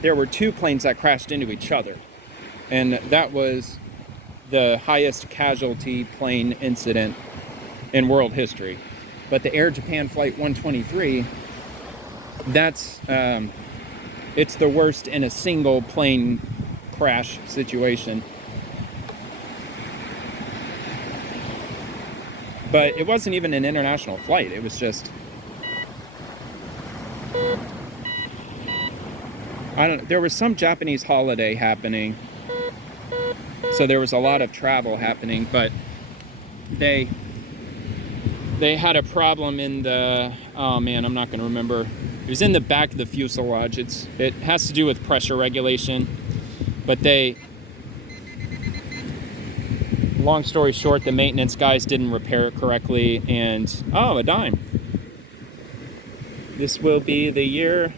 there were two planes that crashed into each other. And that was the highest casualty plane incident in world history. But the Air Japan Flight 123, that's, it's the worst in a single plane crash situation. But it wasn't even an international flight. It was just, there was some Japanese holiday happening, so there was a lot of travel happening, but they had a problem in the, oh man, I'm not going to remember. It was in the back of the fuselage. It has to do with pressure regulation, but long story short, the maintenance guys didn't repair it correctly, and, oh, a dime. This will be the year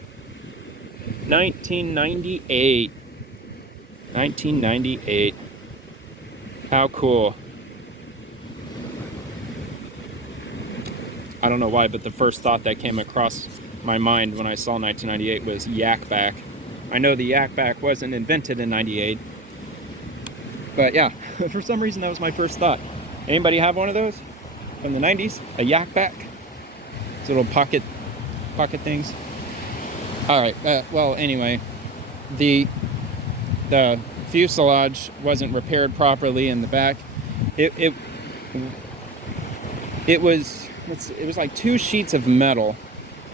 1998. 1998. How cool. I don't know why, but the first thought that came across my mind when I saw 1998 was Yak Back. I know the Yak Back wasn't invented in 98, but yeah, for some reason that was my first thought. Anybody have one of those from the 90s? A Yak Back? These little pocket things. All right. Well, anyway, the fuselage wasn't repaired properly in the back. it was like 2 sheets of metal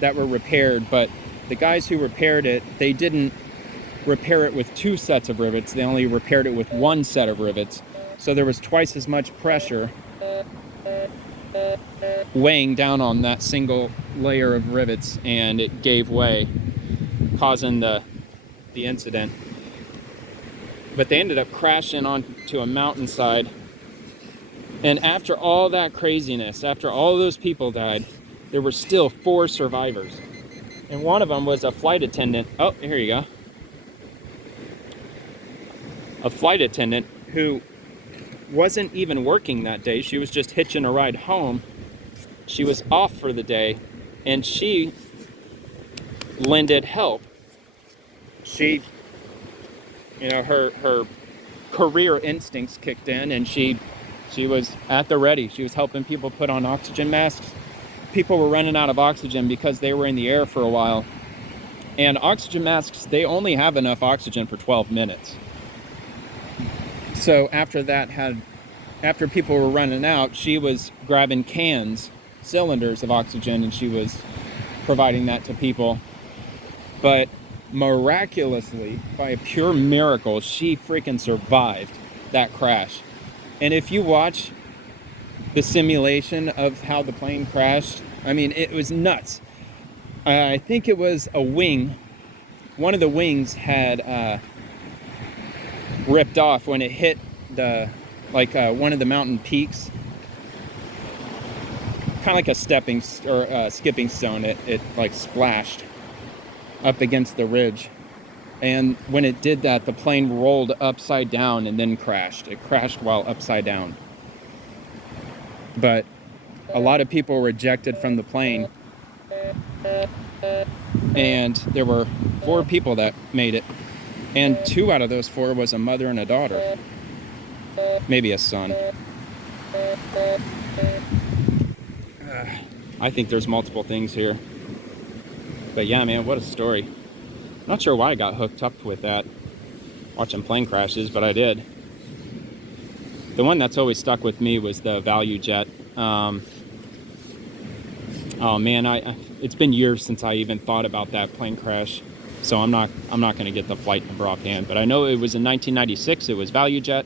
that were repaired, but the guys who repaired it, they didn't repair it with 2 sets of rivets. They only repaired it with 1 set of rivets. So there was twice as much pressure weighing down on that single layer of rivets, and it gave way, causing the incident. But they ended up crashing onto a mountainside. And after all that craziness, after all those people died, there were still 4 survivors. And one of them was a flight attendant. Oh, here you go. A flight attendant who wasn't even working that day. She was just hitching a ride home. She was off for the day, and she lended help. She, you know, her career instincts kicked in, and she was at the ready. She was helping people put on oxygen masks. People were running out of oxygen because they were in the air for a while. And oxygen masks, they only have enough oxygen for 12 minutes. So after people were running out, she was grabbing cylinders of oxygen, and she was providing that to people. But miraculously, by a pure miracle, she freaking survived that crash. And if you watch the simulation of how the plane crashed, I mean, it was nuts. I think it was a wing. One of the wings had ripped off when it hit one of the mountain peaks. Kind of like a skipping stone. It like splashed up against the ridge. And when it did that, the plane rolled upside down and then crashed. It crashed while upside down. But a lot of people were ejected from the plane. And there were 4 people that made it. And 2 out of those 4 was a mother and a daughter. Maybe a son. I think there's multiple things here. But yeah, man, what a story. Not sure why I got hooked up with that, watching plane crashes, but I did. The one that's always stuck with me was the Value Jet. Oh man, it's been years since I even thought about that plane crash, so I'm not going to get the flight number offhand. But I know it was in 1996. It was Value Jet.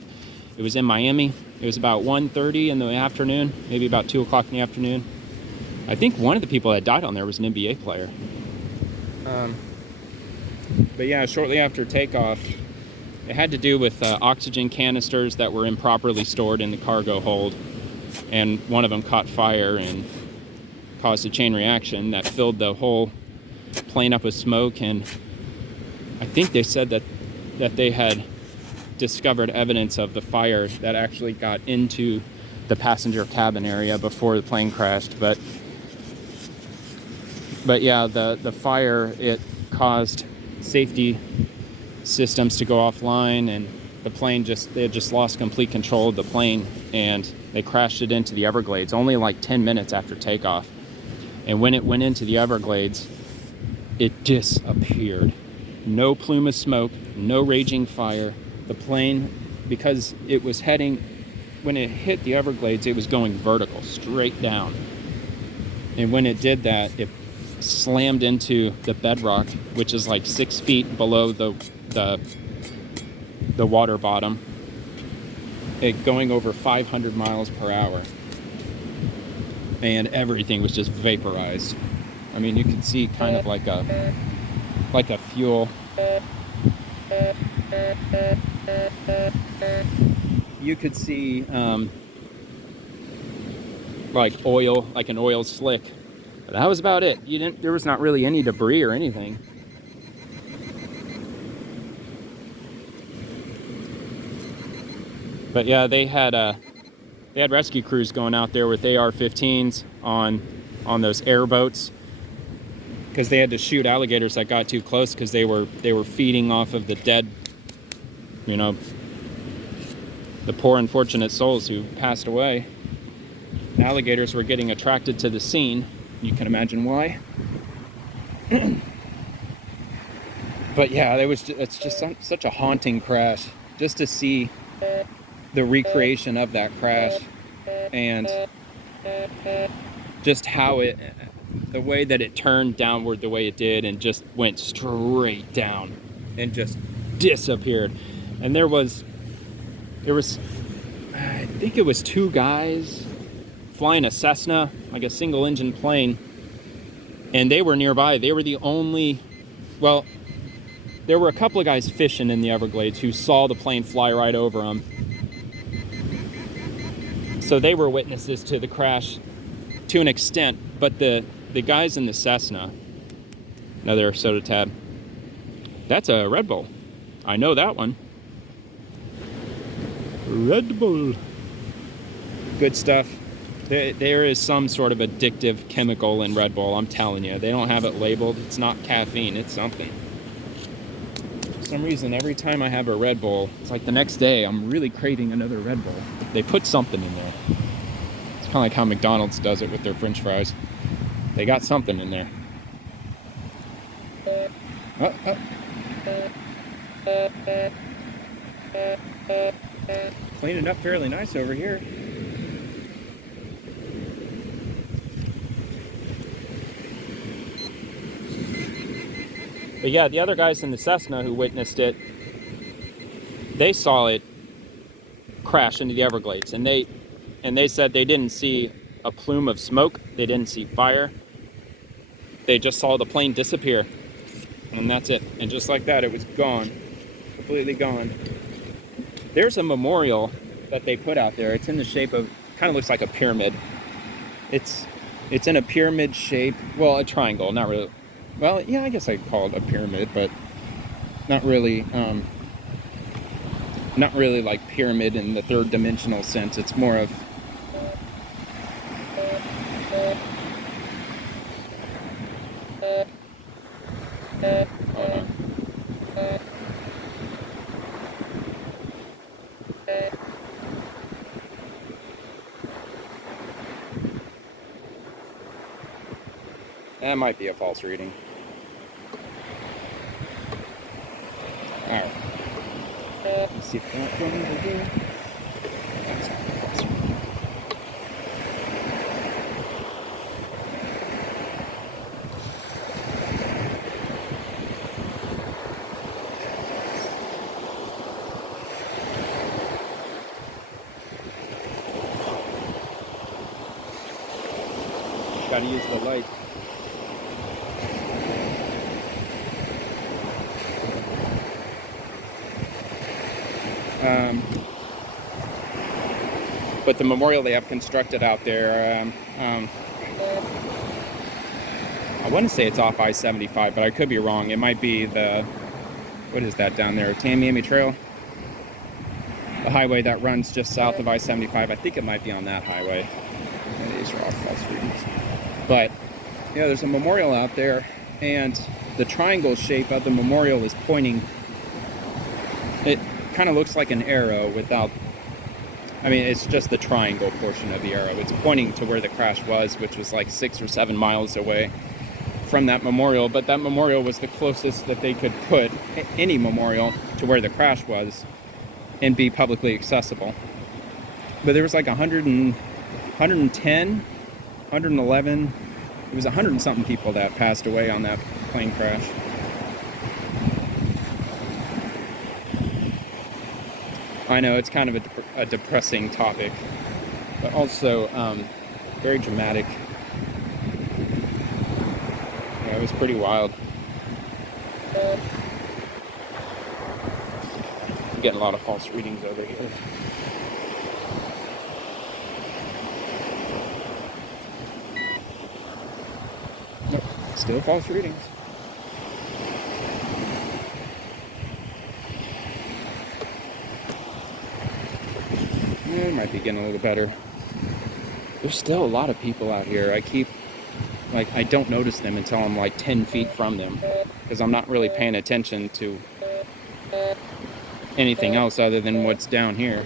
It was in Miami. It was about 1:30 in the afternoon, maybe about 2 o'clock in the afternoon. I think one of the people that died on there was an NBA player. But yeah, shortly after takeoff, it had to do with oxygen canisters that were improperly stored in the cargo hold, and one of them caught fire and caused a chain reaction that filled the whole plane up with smoke. And I think they said that they had discovered evidence of the fire that actually got into the passenger cabin area before the plane crashed. But yeah, the fire, it caused safety systems to go offline, and the plane they just lost complete control of the plane, and they crashed it into the Everglades only like 10 minutes after takeoff. And when it went into the Everglades, it disappeared. No plume of smoke, no raging fire. The plane, because it was when it hit the Everglades, it was going vertical, straight down. And when it did that, it slammed into the bedrock, which is like 6 feet below the water bottom, it going over 500 miles per hour, and everything was just vaporized. I mean, you could see kind of like a fuel. You could see like oil, like an oil slick. But that was about it. There was not really any debris or anything. But yeah, they had rescue crews going out there with AR-15s on those airboats, because they had to shoot alligators that got too close, because they were feeding off of the dead, the poor unfortunate souls who passed away. Alligators were getting attracted to the scene. You can imagine why. But yeah, it's just such a haunting crash, just to see the recreation of that crash. And just how the way that it turned downward the way it did and just went straight down and just disappeared. And there was, I think it was 2 guys flying a Cessna, like a single engine plane, and they were nearby. They were the only, well, there were a couple of guys fishing in the Everglades who saw the plane fly right over them. So they were witnesses to the crash to an extent, but the guys in the Cessna, another soda tab, that's a Red Bull. I know that one. Red Bull. Good stuff. There is some sort of addictive chemical in Red Bull, I'm telling you. They don't have it labeled. It's not caffeine, it's something. For some reason, every time I have a Red Bull, it's like the next day, I'm really craving another Red Bull. They put something in there. It's kind of like how McDonald's does it with their French fries. They got something in there. Cleaning up fairly nice over here. But yeah, the other guys in the Cessna who witnessed it, they saw it crash into the Everglades, and they said they didn't see a plume of smoke, they didn't see fire, they just saw the plane disappear, and that's it. And just like that, it was gone, completely gone. There's a memorial that they put out there. It's in the shape of, kind of looks like a pyramid. It's in a pyramid shape, well, a triangle, not really. Well, yeah, I guess I'd call it a pyramid, but not really like pyramid in the 3rd dimensional sense. It's more of hold on. That might be a false reading. Alright. Let's see if that one over here. That's not a false reading. Gotta use the light. But the memorial they have constructed out there, I want to say it's off I-75, but I could be wrong. It might be the, what is that down there? Tamiami Trail? The highway that runs just south of I-75. I think it might be on that highway. These are all false readings. But, yeah, there's a memorial out there, and the triangle shape of the memorial is pointing. It kind of looks like an arrow without, I mean, it's just the triangle portion of the arrow. It's pointing to where the crash was, which was like 6 or 7 miles away from that memorial. But that memorial was the closest that they could put any memorial to where the crash was and be publicly accessible. But there was like 110, 111, it was 100 and something people that passed away on that plane crash. I know it's kind of a depressing topic, but also very dramatic. Yeah, it was pretty wild. I'm getting a lot of false readings over here. Nope, still false readings. Yeah, it might be getting a little better. There's still a lot of people out here. I don't notice them until I'm like 10 feet from them, because I'm not really paying attention to anything else other than what's down here.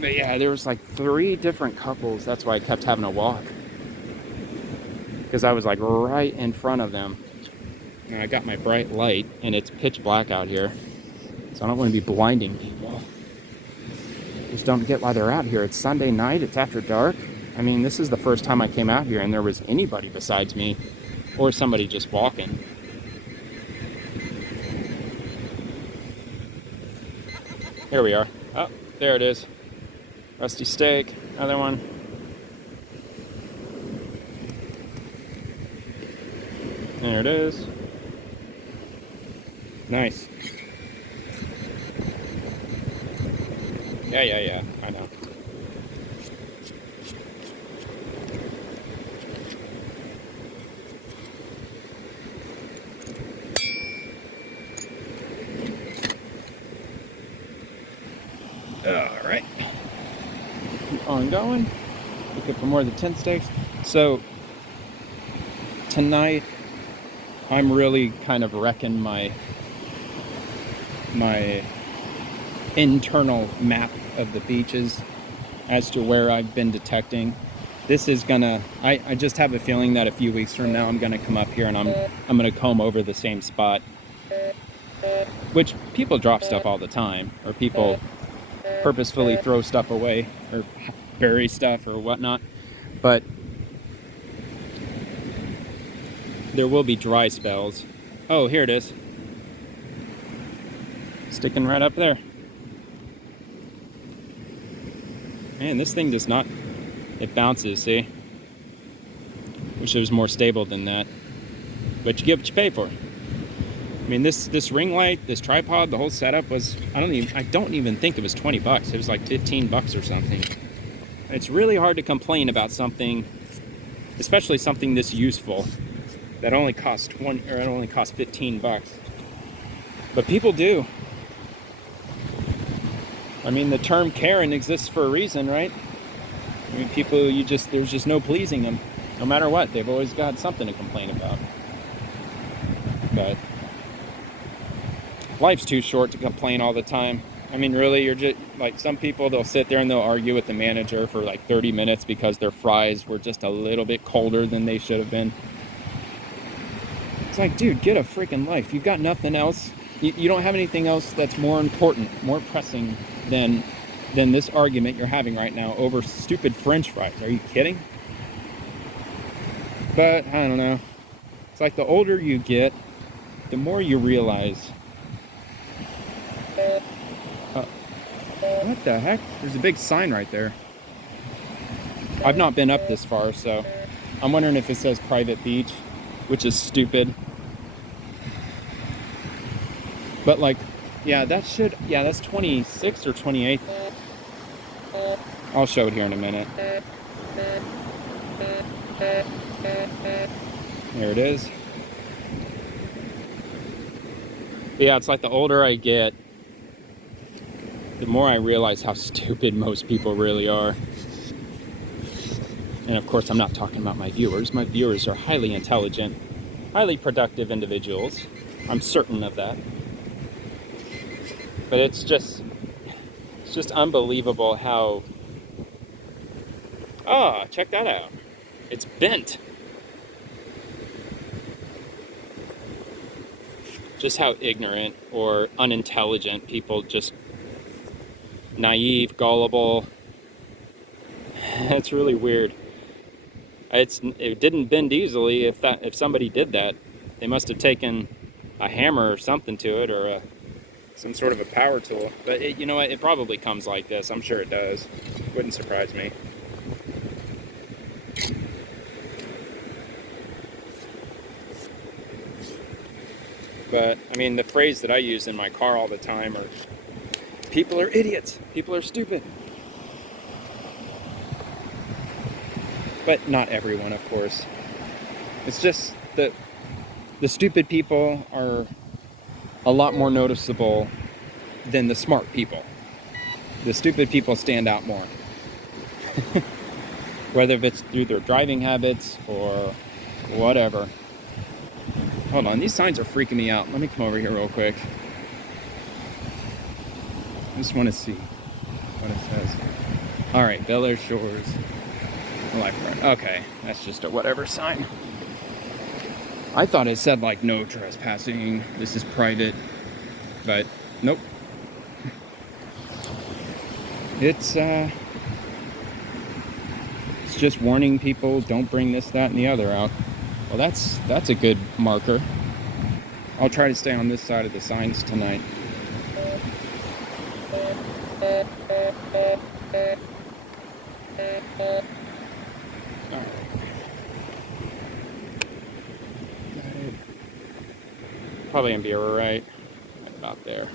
But yeah, there was like 3 different couples. That's why I kept having to walk, because I was like right in front of them. And I got my bright light, and it's pitch black out here, so I don't want to be blinding people. just don't get why they're out here. It's Sunday night, it's after dark. I mean, this is the first time I came out here and there was anybody besides me or somebody just walking. Here we are. Oh, there it is. Rusty steak, another one. There it is. Nice. Yeah, I know. All right. Keep on going. Looking for more of the tent steaks. So tonight, I'm really kind of wrecking my internal map of the beaches as to where I've been detecting. This is gonna, I just have a feeling that a few weeks from now I'm gonna come up here and I'm gonna comb over the same spot, which people drop stuff all the time, or people purposefully throw stuff away or bury stuff or whatnot, but there will be dry spells. Oh, here it is. Sticking right up there. Man, this thing does not, it bounces, see? Wish it was more stable than that. But you get what you pay for. I mean, this ring light, this tripod, the whole setup was, I don't even think it was 20 bucks. It was like 15 bucks or something. It's really hard to complain about something, especially something this useful, that only costs 15 bucks. But people do. I mean, the term Karen exists for a reason, right? I mean, people, there's just no pleasing them. No matter what, they've always got something to complain about. But life's too short to complain all the time. I mean, really, you're just, like, some people, they'll sit there and they'll argue with the manager for like 30 minutes because their fries were just a little bit colder than they should have been. It's like, dude, get a freaking life. You've got nothing else. You don't have anything else that's more important, more pressing than this argument you're having right now over stupid French fries. Are you kidding? But I don't know. It's like the older you get, the more you realize. What the heck? There's a big sign right there. I've not been up this far, so I'm wondering if it says private beach, which is stupid. But like, yeah, that's 26th or 28th. I'll show it here in a minute. There it is. But yeah, it's like the older I get, the more I realize how stupid most people really are. And of course, I'm not talking about my viewers. My viewers are highly intelligent, highly productive individuals. I'm certain of that. But it's just unbelievable how, oh, check that out. It's bent. Just how ignorant or unintelligent people, just naive, gullible. It's really weird. It didn't bend easily. If somebody did that, they must have taken a hammer or something to it, or some sort of a power tool. But you know what? It probably comes like this. I'm sure it does. Wouldn't surprise me. But I mean, the phrase that I use in my car all the time are, people are idiots. People are stupid. But not everyone, of course. It's just that the stupid people are a lot more noticeable than the smart people. The stupid people stand out more. Whether it's through their driving habits or whatever. Hold on, these signs are freaking me out. Let me come over here real quick. I just want to see what it says. All right, Bel Air Shores. Lifeguard. Okay, that's just a whatever sign. I thought it said like no trespassing, this is private, but nope. It's just warning people, don't bring this, that, and the other out. Well, that's a good marker. I'll try to stay on this side of the signs tonight. Probably gonna be right about there.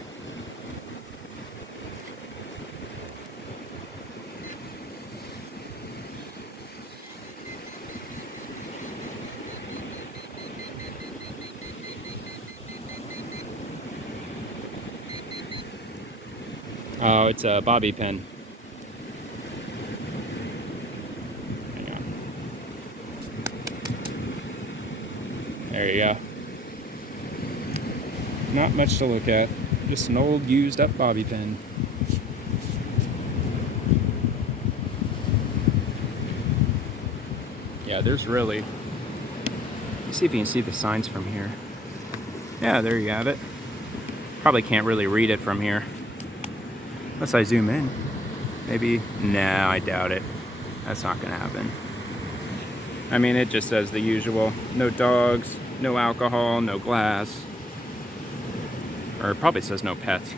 Oh, it's a bobby pin. Hang on. There you go. Not much to look at. Just an old used up bobby pin. Yeah, there's really... Let's see if you can see the signs from here. Yeah, there you have it. Probably can't really read it from here. Unless I zoom in. Maybe. Nah, I doubt it. That's not gonna happen. I mean, it just says the usual. No dogs, no alcohol, no glass. Or it probably says no pets.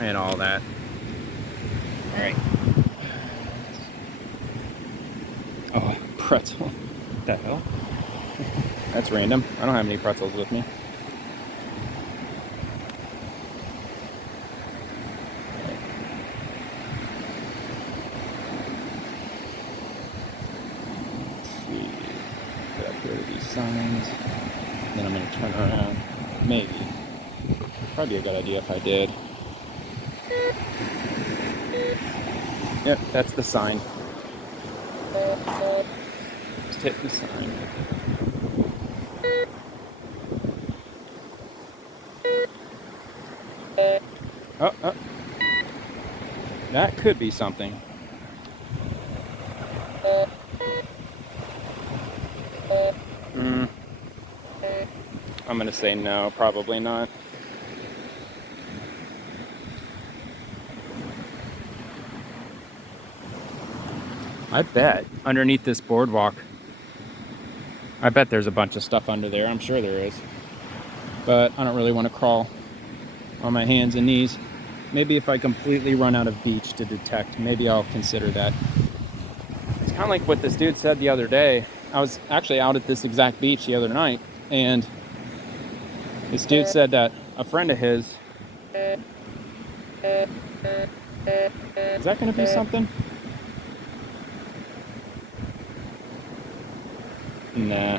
And all that. Alright. Oh, pretzel. What the hell? That's random. I don't have any pretzels with me. Let's see. Get up here to these signs. Then I'm going to turn around. Maybe. Probably a good idea if I did. Yep, that's the sign. Just hit the sign. Oh, oh. That could be something. I'm gonna say no, probably not. I bet underneath this boardwalk, I bet there's a bunch of stuff under there. I'm sure there is. But I don't really want to crawl on my hands and knees. Maybe if I completely run out of beach to detect, maybe I'll consider that. It's kind of like what this dude said the other day. I was actually out at this exact beach the other night, and this dude said that a friend of his... Is that going to be something? Nah.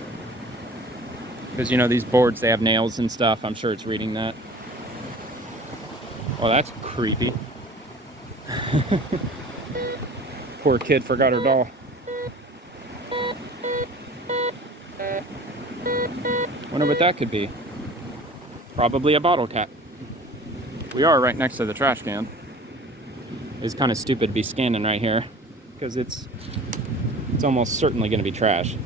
Because, you know, these boards, they have nails and stuff. I'm sure it's reading that. Oh, that's creepy. Poor kid forgot her doll. Wonder what that could be. Probably a bottle cap. We are right next to the trash can. It's kind of stupid to be standing right here because it's almost certainly going to be trash.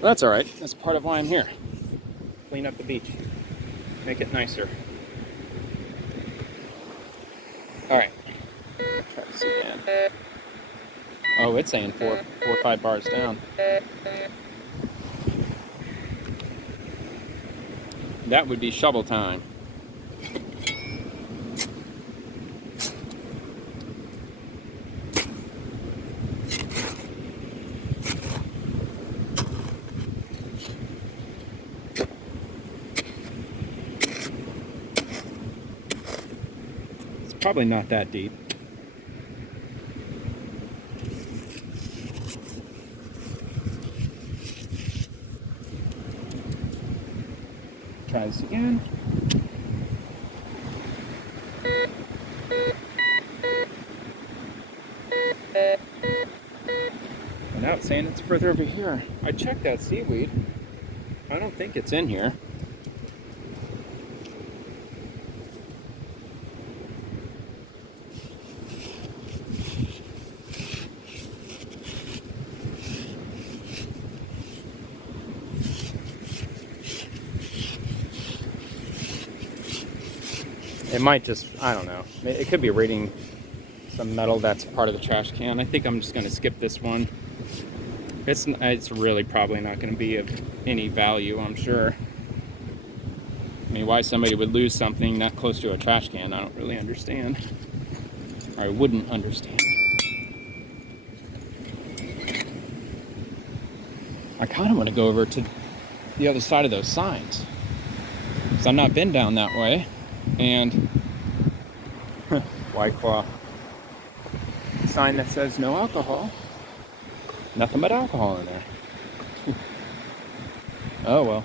But that's all right. That's part of why I'm here. Clean up the beach. Make it nicer. All right. Try this again. Oh, it's saying 4 or 5 bars down. That would be shovel time. It's probably not that deep. Try this again. And now it's saying it's further over here. I checked that seaweed. I don't think it's in here. It might just, I don't know. It could be reading some metal that's part of the trash can. I think I'm just going to skip this one. It's really probably not going to be of any value, I'm sure. I mean, why somebody would lose something that close to a trash can, I don't really understand. Or I wouldn't understand. I kind of want to go over to the other side of those signs, because I've not been down that way. And White Claw sign that says no alcohol. Nothing but alcohol in there. Oh well.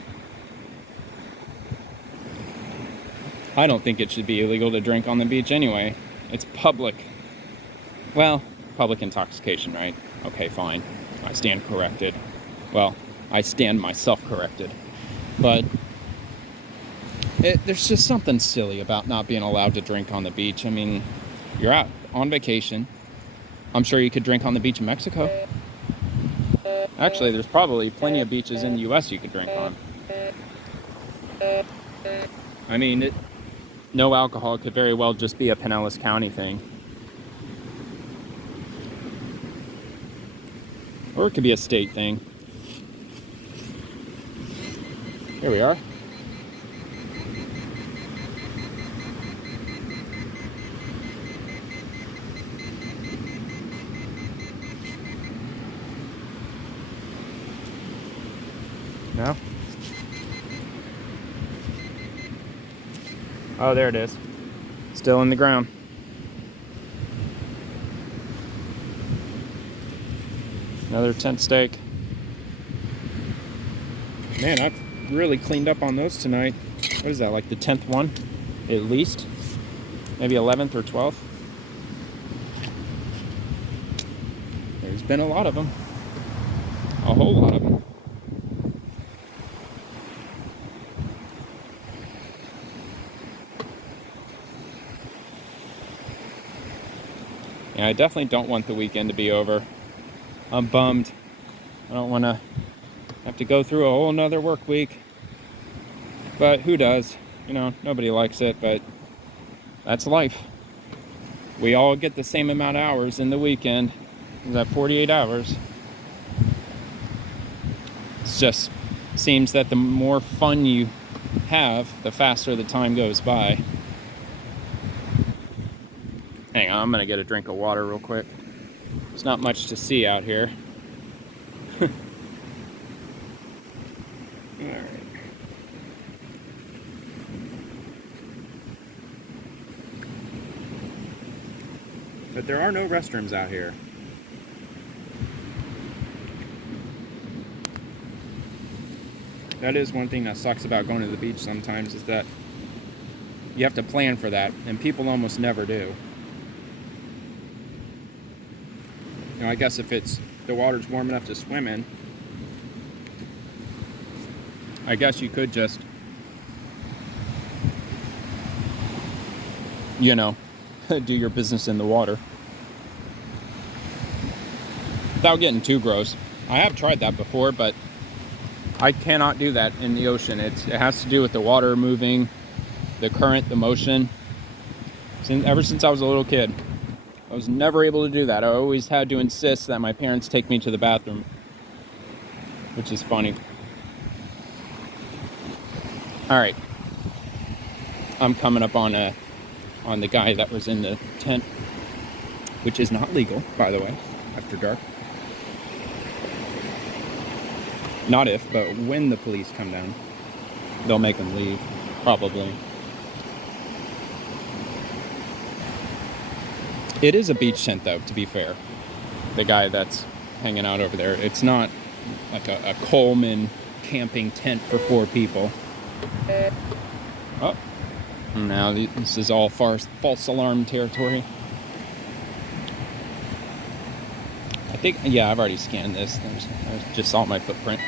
I don't think it should be illegal to drink on the beach anyway. It's public. Well, public intoxication, right? Okay, fine. I stand corrected. Well, I stand myself corrected. But there's just something silly about not being allowed to drink on the beach. I mean, you're out on vacation. I'm sure you could drink on the beach in Mexico. Actually, there's probably plenty of beaches in the U.S. you could drink on. I mean, no alcohol could very well just be a Pinellas County thing. Or it could be a state thing. Here we are. No? Oh, there it is. Still in the ground. Another tent stake. Man, I've really cleaned up on those tonight. What is that, like the 10th one? At least? Maybe 11th or 12th? There's been a lot of them. A whole lot of them. Yeah, I definitely don't want the weekend to be over. I'm bummed. I don't want to have to go through a whole nother work week. But who does? You know, nobody likes it, but that's life. We all get the same amount of hours in the weekend. Is that 48 hours? It just seems that the more fun you have, the faster the time goes by. Hang on, I'm gonna get a drink of water real quick. There's not much to see out here. Alright. But there are no restrooms out here. That is one thing that sucks about going to the beach sometimes, is that you have to plan for that, and people almost never do. You know, I guess if the water's warm enough to swim in, I guess you could just, you know, do your business in the water without getting too gross. I have tried that before, but I cannot do that in the ocean. It has to do with the water moving, the current, the motion. Ever since I was a little kid, I was never able to do that. I always had to insist that my parents take me to the bathroom, which is funny. All right, I'm coming up on the guy that was in the tent, which is not legal, by the way, after dark. Not if, but when the police come down, they'll make them leave, probably. It is a beach tent, though, to be fair. The guy that's hanging out over there. It's not like a Coleman camping tent for 4 people. Oh, now this is all false alarm territory. I think, yeah, I've already scanned this. I just saw my footprint.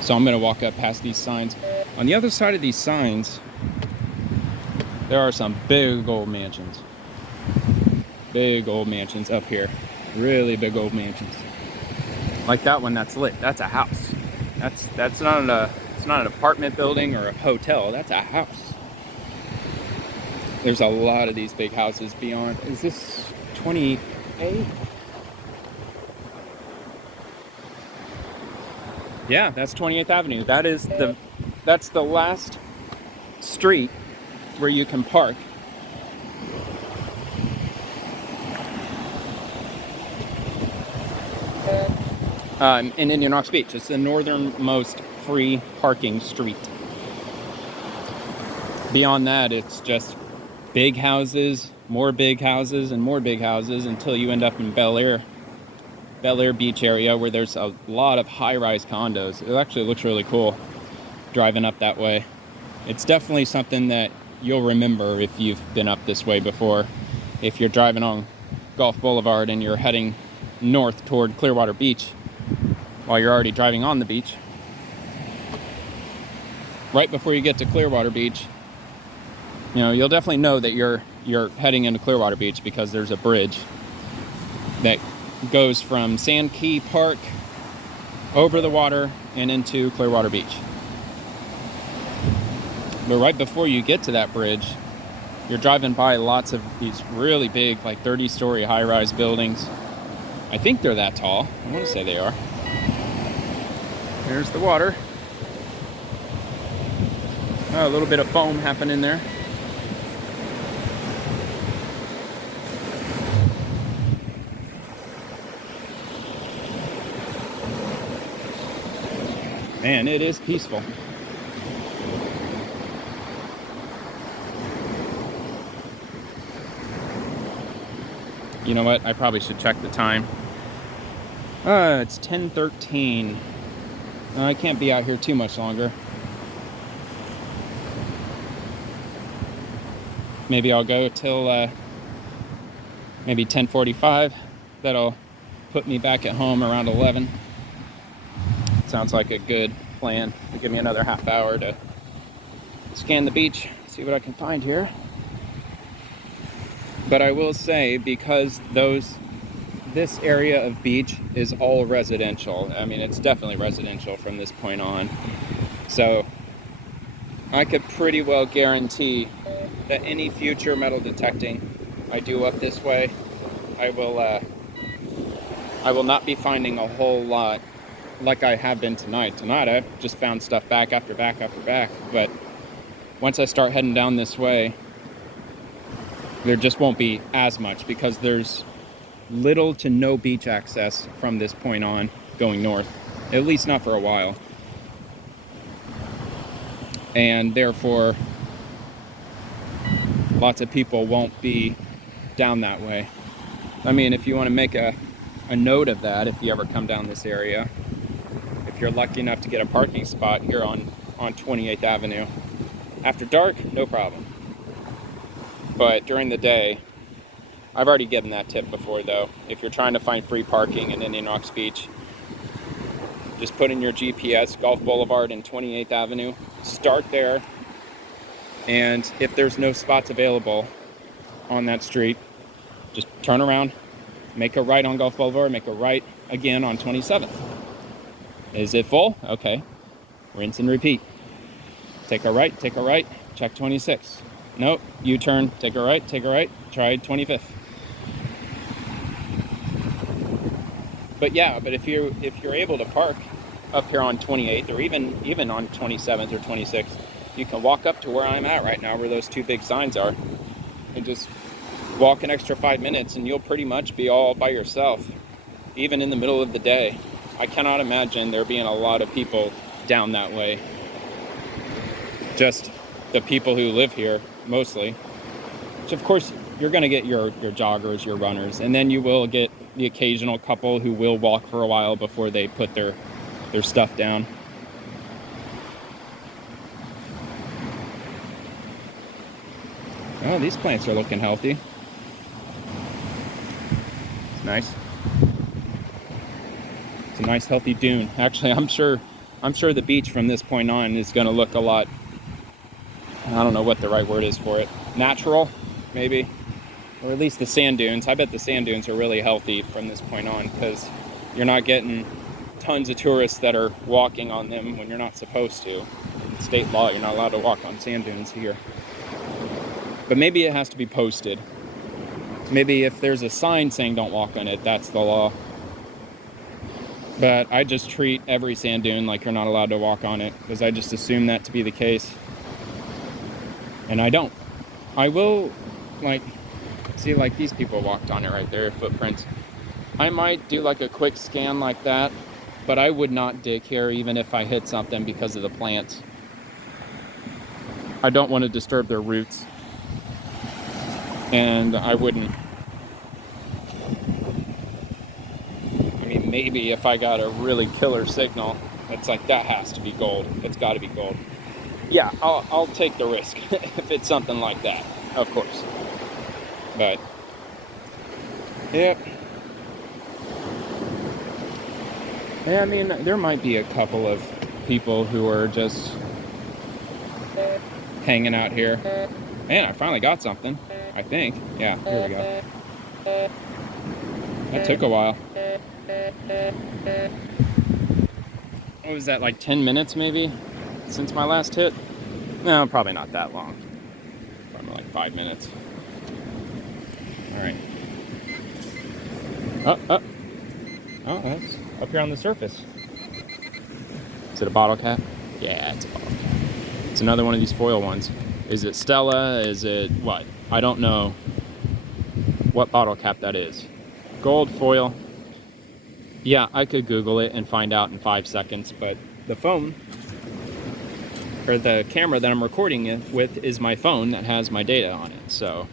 So I'm going to walk up past these signs. On the other side of these signs, there are some big old mansions. Big old mansions up here. Really big old mansions. Like that one that's lit. That's a house. That's not a It's not an apartment building or a hotel. That's a house. There's a lot of these big houses beyond. Is this 28? Yeah, that's 28th Avenue. That's the last street where you can park. In Indian Rocks Beach. It's the northernmost free parking street. Beyond that, it's just big houses, more big houses, and more big houses until you end up in Bel Air Beach area, where there's a lot of high-rise condos. It actually looks really cool driving up that way. It's definitely something that you'll remember if you've been up this way before. If you're driving on Gulf Boulevard and you're heading north toward Clearwater Beach while you're already driving on the beach, right before you get to Clearwater Beach, you know, you'll definitely know that you're heading into Clearwater Beach, because there's a bridge that goes from Sand Key Park over the water and into Clearwater Beach. But right before you get to that bridge, you're driving by lots of these really big, like 30-story high-rise buildings. I think they're that tall. I want to say they are. There's the water. Oh, a little bit of foam happening there. Man, it is peaceful. You know what? I probably should check the time. It's 10:13. I can't be out here too much longer. Maybe I'll go till maybe 10:45. That'll put me back at home around 11. Sounds like a good plan. It'll give me another half hour to scan the beach, see what I can find here. But I will say, because this area of beach is all residential. I mean, it's definitely residential from this point on. So I could pretty well guarantee that any future metal detecting I do up this way, I will not be finding a whole lot like I have been tonight. Tonight I've just found stuff back after back after back. But once I start heading down this way, there just won't be as much, because there's little to no beach access from this point on going north, at least not for a while. And therefore, lots of people won't be down that way. I mean, if you want to make a note of that, if you ever come down this area, if you're lucky enough to get a parking spot here on 28th Avenue, after dark, no problem. But during the day, I've already given that tip before though. If you're trying to find free parking in Indian Rocks Beach, just put in your GPS, Gulf Boulevard and 28th Avenue, start there, and if there's no spots available on that street, just turn around, make a right on Gulf Boulevard, make a right again on 27th. Is it full? Okay. Rinse and repeat. Take a right, check 26. Nope, U-turn, take a right, try 25th. But yeah, but if you're able to park up here on 28th, or even on 27th or 26th, you can walk up to where I'm at right now, where those two big signs are, and just walk an extra 5 minutes, and you'll pretty much be all by yourself, even in the middle of the day. I cannot imagine there being a lot of people down that way. Just the people who live here, mostly. Which, of course, you're going to get your joggers, your runners, and then you will get the occasional couple who will walk for a while before they put their stuff down. Oh, these plants are looking healthy. It's nice. It's a nice healthy dune. Actually, I'm sure the beach from this point on is going to look a lot, I don't know what the right word is for it, natural, maybe, or at least the sand dunes. I bet the sand dunes are really healthy from this point on, because you're not getting tons of tourists that are walking on them when you're not supposed to. State law, you're not allowed to walk on sand dunes here. But maybe it has to be posted. Maybe if there's a sign saying don't walk on it, that's the law. But I just treat every sand dune like you're not allowed to walk on it, because I just assume that to be the case. And I don't. I will, like, see, like these people walked on it right there, footprints. I might do like a quick scan like that, but I would not dig here even if I hit something because of the plants. I don't want to disturb their roots. And I wouldn't. I mean, maybe if I got a really killer signal, it's like, that has to be gold. It's got to be gold. Yeah, I'll take the risk if it's something like that, of course. But, yeah. Yeah, I mean, there might be a couple of people who are just hanging out here. Man, I finally got something, I think. Yeah, here we go. That took a while. What was that, like 10 minutes maybe since my last hit? No, probably not that long. Probably like 5 minutes. All right. Oh, that's up here on the surface. Is it a bottle cap? Yeah, it's a bottle cap. It's another one of these foil ones. Is it Stella? Is it what? I don't know what bottle cap that is. Gold foil. Yeah, I could Google it and find out in 5 seconds, but the phone, or the camera that I'm recording it with, is my phone that has my data on it. So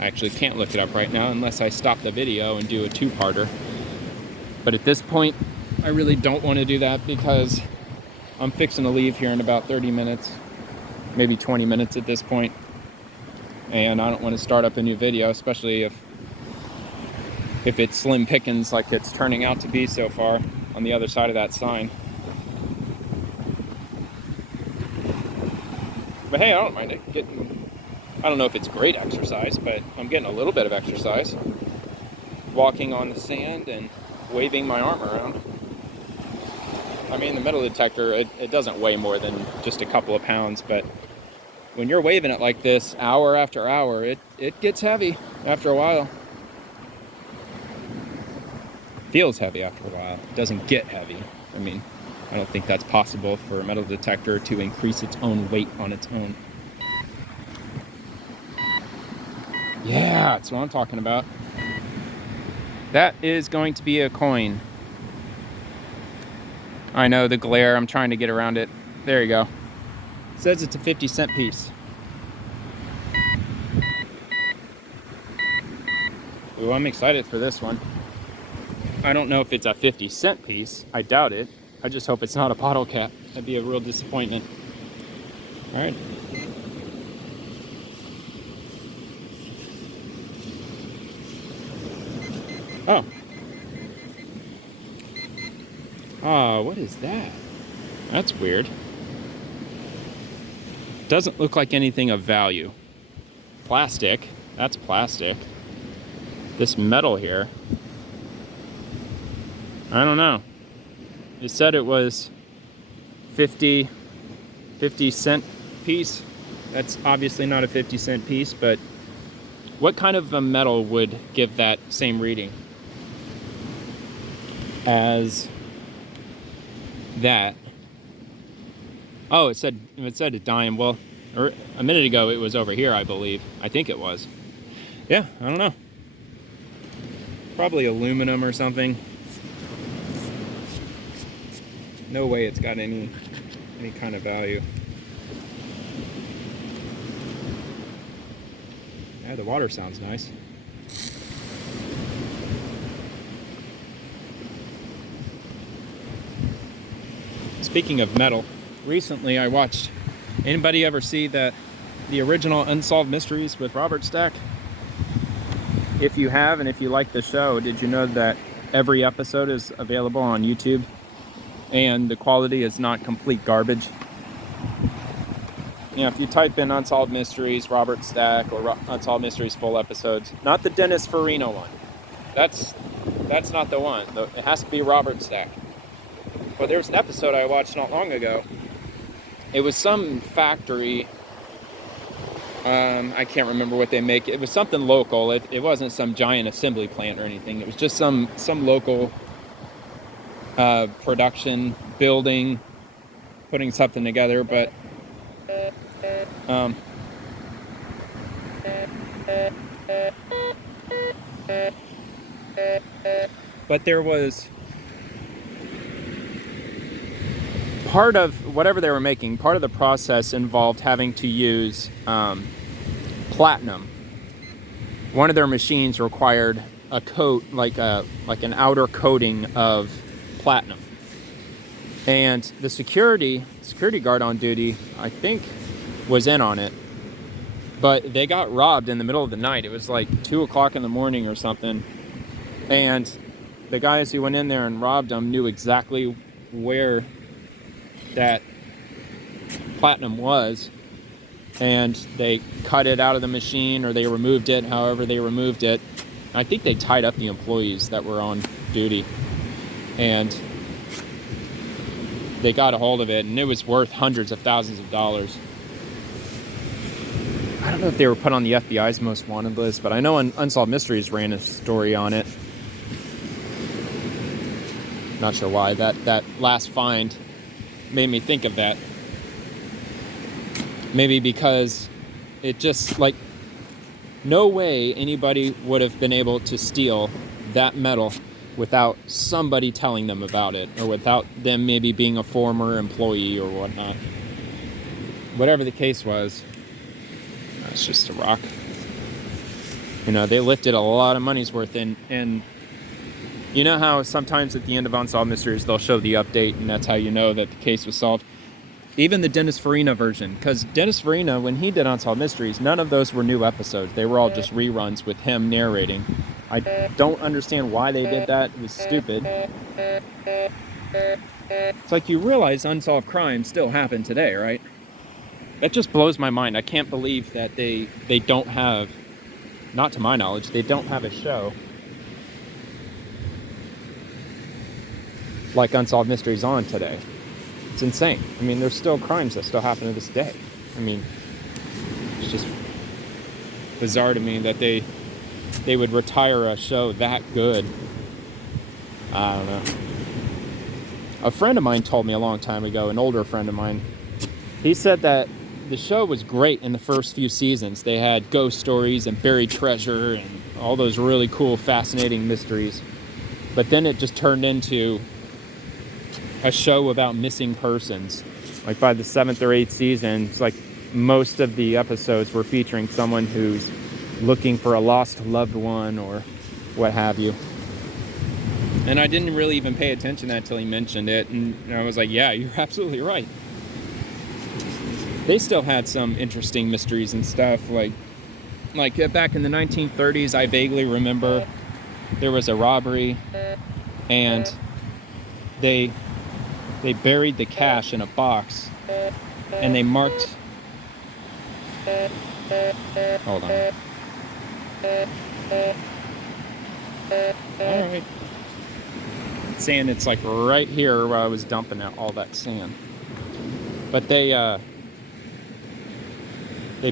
I actually can't look it up right now unless I stop the video and do a two-parter. But at this point, I really don't want to do that because I'm fixing to leave here in about 30 minutes, maybe 20 minutes at this point. And I don't want to start up a new video, especially if it's slim pickings like it's turning out to be so far on the other side of that sign. But hey, I don't mind it. I don't know if it's great exercise, but I'm getting a little bit of exercise. Walking on the sand and waving my arm around. I mean, the metal detector, it doesn't weigh more than just a couple of pounds, but when you're waving it like this hour after hour, it gets heavy after a while. Feels heavy after a while. It doesn't get heavy. I mean, I don't think that's possible for a metal detector to increase its own weight on its own. Yeah, that's what I'm talking about. That is going to be a coin. I know, the glare, I'm trying to get around it. There you go. It says it's a 50-cent piece. Ooh, I'm excited for this one. I don't know if it's a 50-cent piece. I doubt it. I just hope it's not a bottle cap. That'd be a real disappointment. All right. Oh. Oh, what is that? That's weird. Doesn't look like anything of value. Plastic. That's plastic. This metal here. I don't know. It said it was 50 cent piece. That's obviously not a 50-cent piece, but what kind of a metal would give that same reading as that? Oh, it said a dime. Well, a minute ago it was over here, I believe. I think it was. Yeah, I don't know. Probably aluminum or something. No way it's got any kind of value. Yeah, the water sounds nice. Speaking of metal, recently I watched, anybody ever see the original Unsolved Mysteries with Robert Stack? If you have, and if you like the show, did you know that every episode is available on YouTube? And the quality is not complete garbage. You know, if you type in Unsolved Mysteries, Robert Stack, or Unsolved Mysteries full episodes, not the Dennis Farina one. That's not the one. It has to be Robert Stack. But there's an episode I watched not long ago. It was some factory. I can't remember what they make. It was something local. It wasn't some giant assembly plant or anything. It was just some local production building, putting something together. But there was part of whatever they were making, part of the process involved having to use platinum. One of their machines required a coat, like an outer coating of platinum. And the security guard on duty, I think, was in on it. But they got robbed in the middle of the night. It was like 2 o'clock in the morning or something. And the guys who went in there and robbed them knew exactly where that platinum was. And they cut it out of the machine, or they removed it, however they removed it. I think they tied up the employees that were on duty. And they got a hold of it, and it was worth hundreds of thousands of dollars. I don't know if they were put on the FBI's most wanted list, but I know Unsolved Mysteries ran a story on it. Not sure why. That last find made me think of that. Maybe because it just, like, no way anybody would have been able to steal that metal without somebody telling them about it, or without them maybe being a former employee or whatnot. Whatever the case was, it's just a rock. You know, they lifted a lot of money's worth in, and you know how sometimes at the end of Unsolved Mysteries they'll show the update, and that's how you know that the case was solved. Even the Dennis Farina version, because Dennis Farina, when he did Unsolved Mysteries, none of those were new episodes. They were all just reruns with him narrating. I don't understand why they did that. It was stupid. It's like, you realize unsolved crimes still happen today, right? That just blows my mind. I can't believe that they don't have, not to my knowledge, they don't have a show like Unsolved Mysteries on today. It's insane. I mean, there's still crimes that still happen to this day. I mean, it's just bizarre to me that they would retire a show that good. I don't know. A friend of mine told me a long time ago, an older friend of mine, he said that the show was great in the first few seasons. They had ghost stories and buried treasure and all those really cool, fascinating mysteries. But then it just turned into a show about missing persons. Like by the 7th or 8th season, it's like most of the episodes were featuring someone who's looking for a lost loved one or what have you. And I didn't really even pay attention to that until he mentioned it, and I was like, yeah, you're absolutely right. They still had some interesting mysteries and stuff, like back in the 1930s, I vaguely remember there was a robbery, and they buried the cash in a box, and they marked... Hold on. Alright. Saying it's like right here where I was dumping out all that sand. But they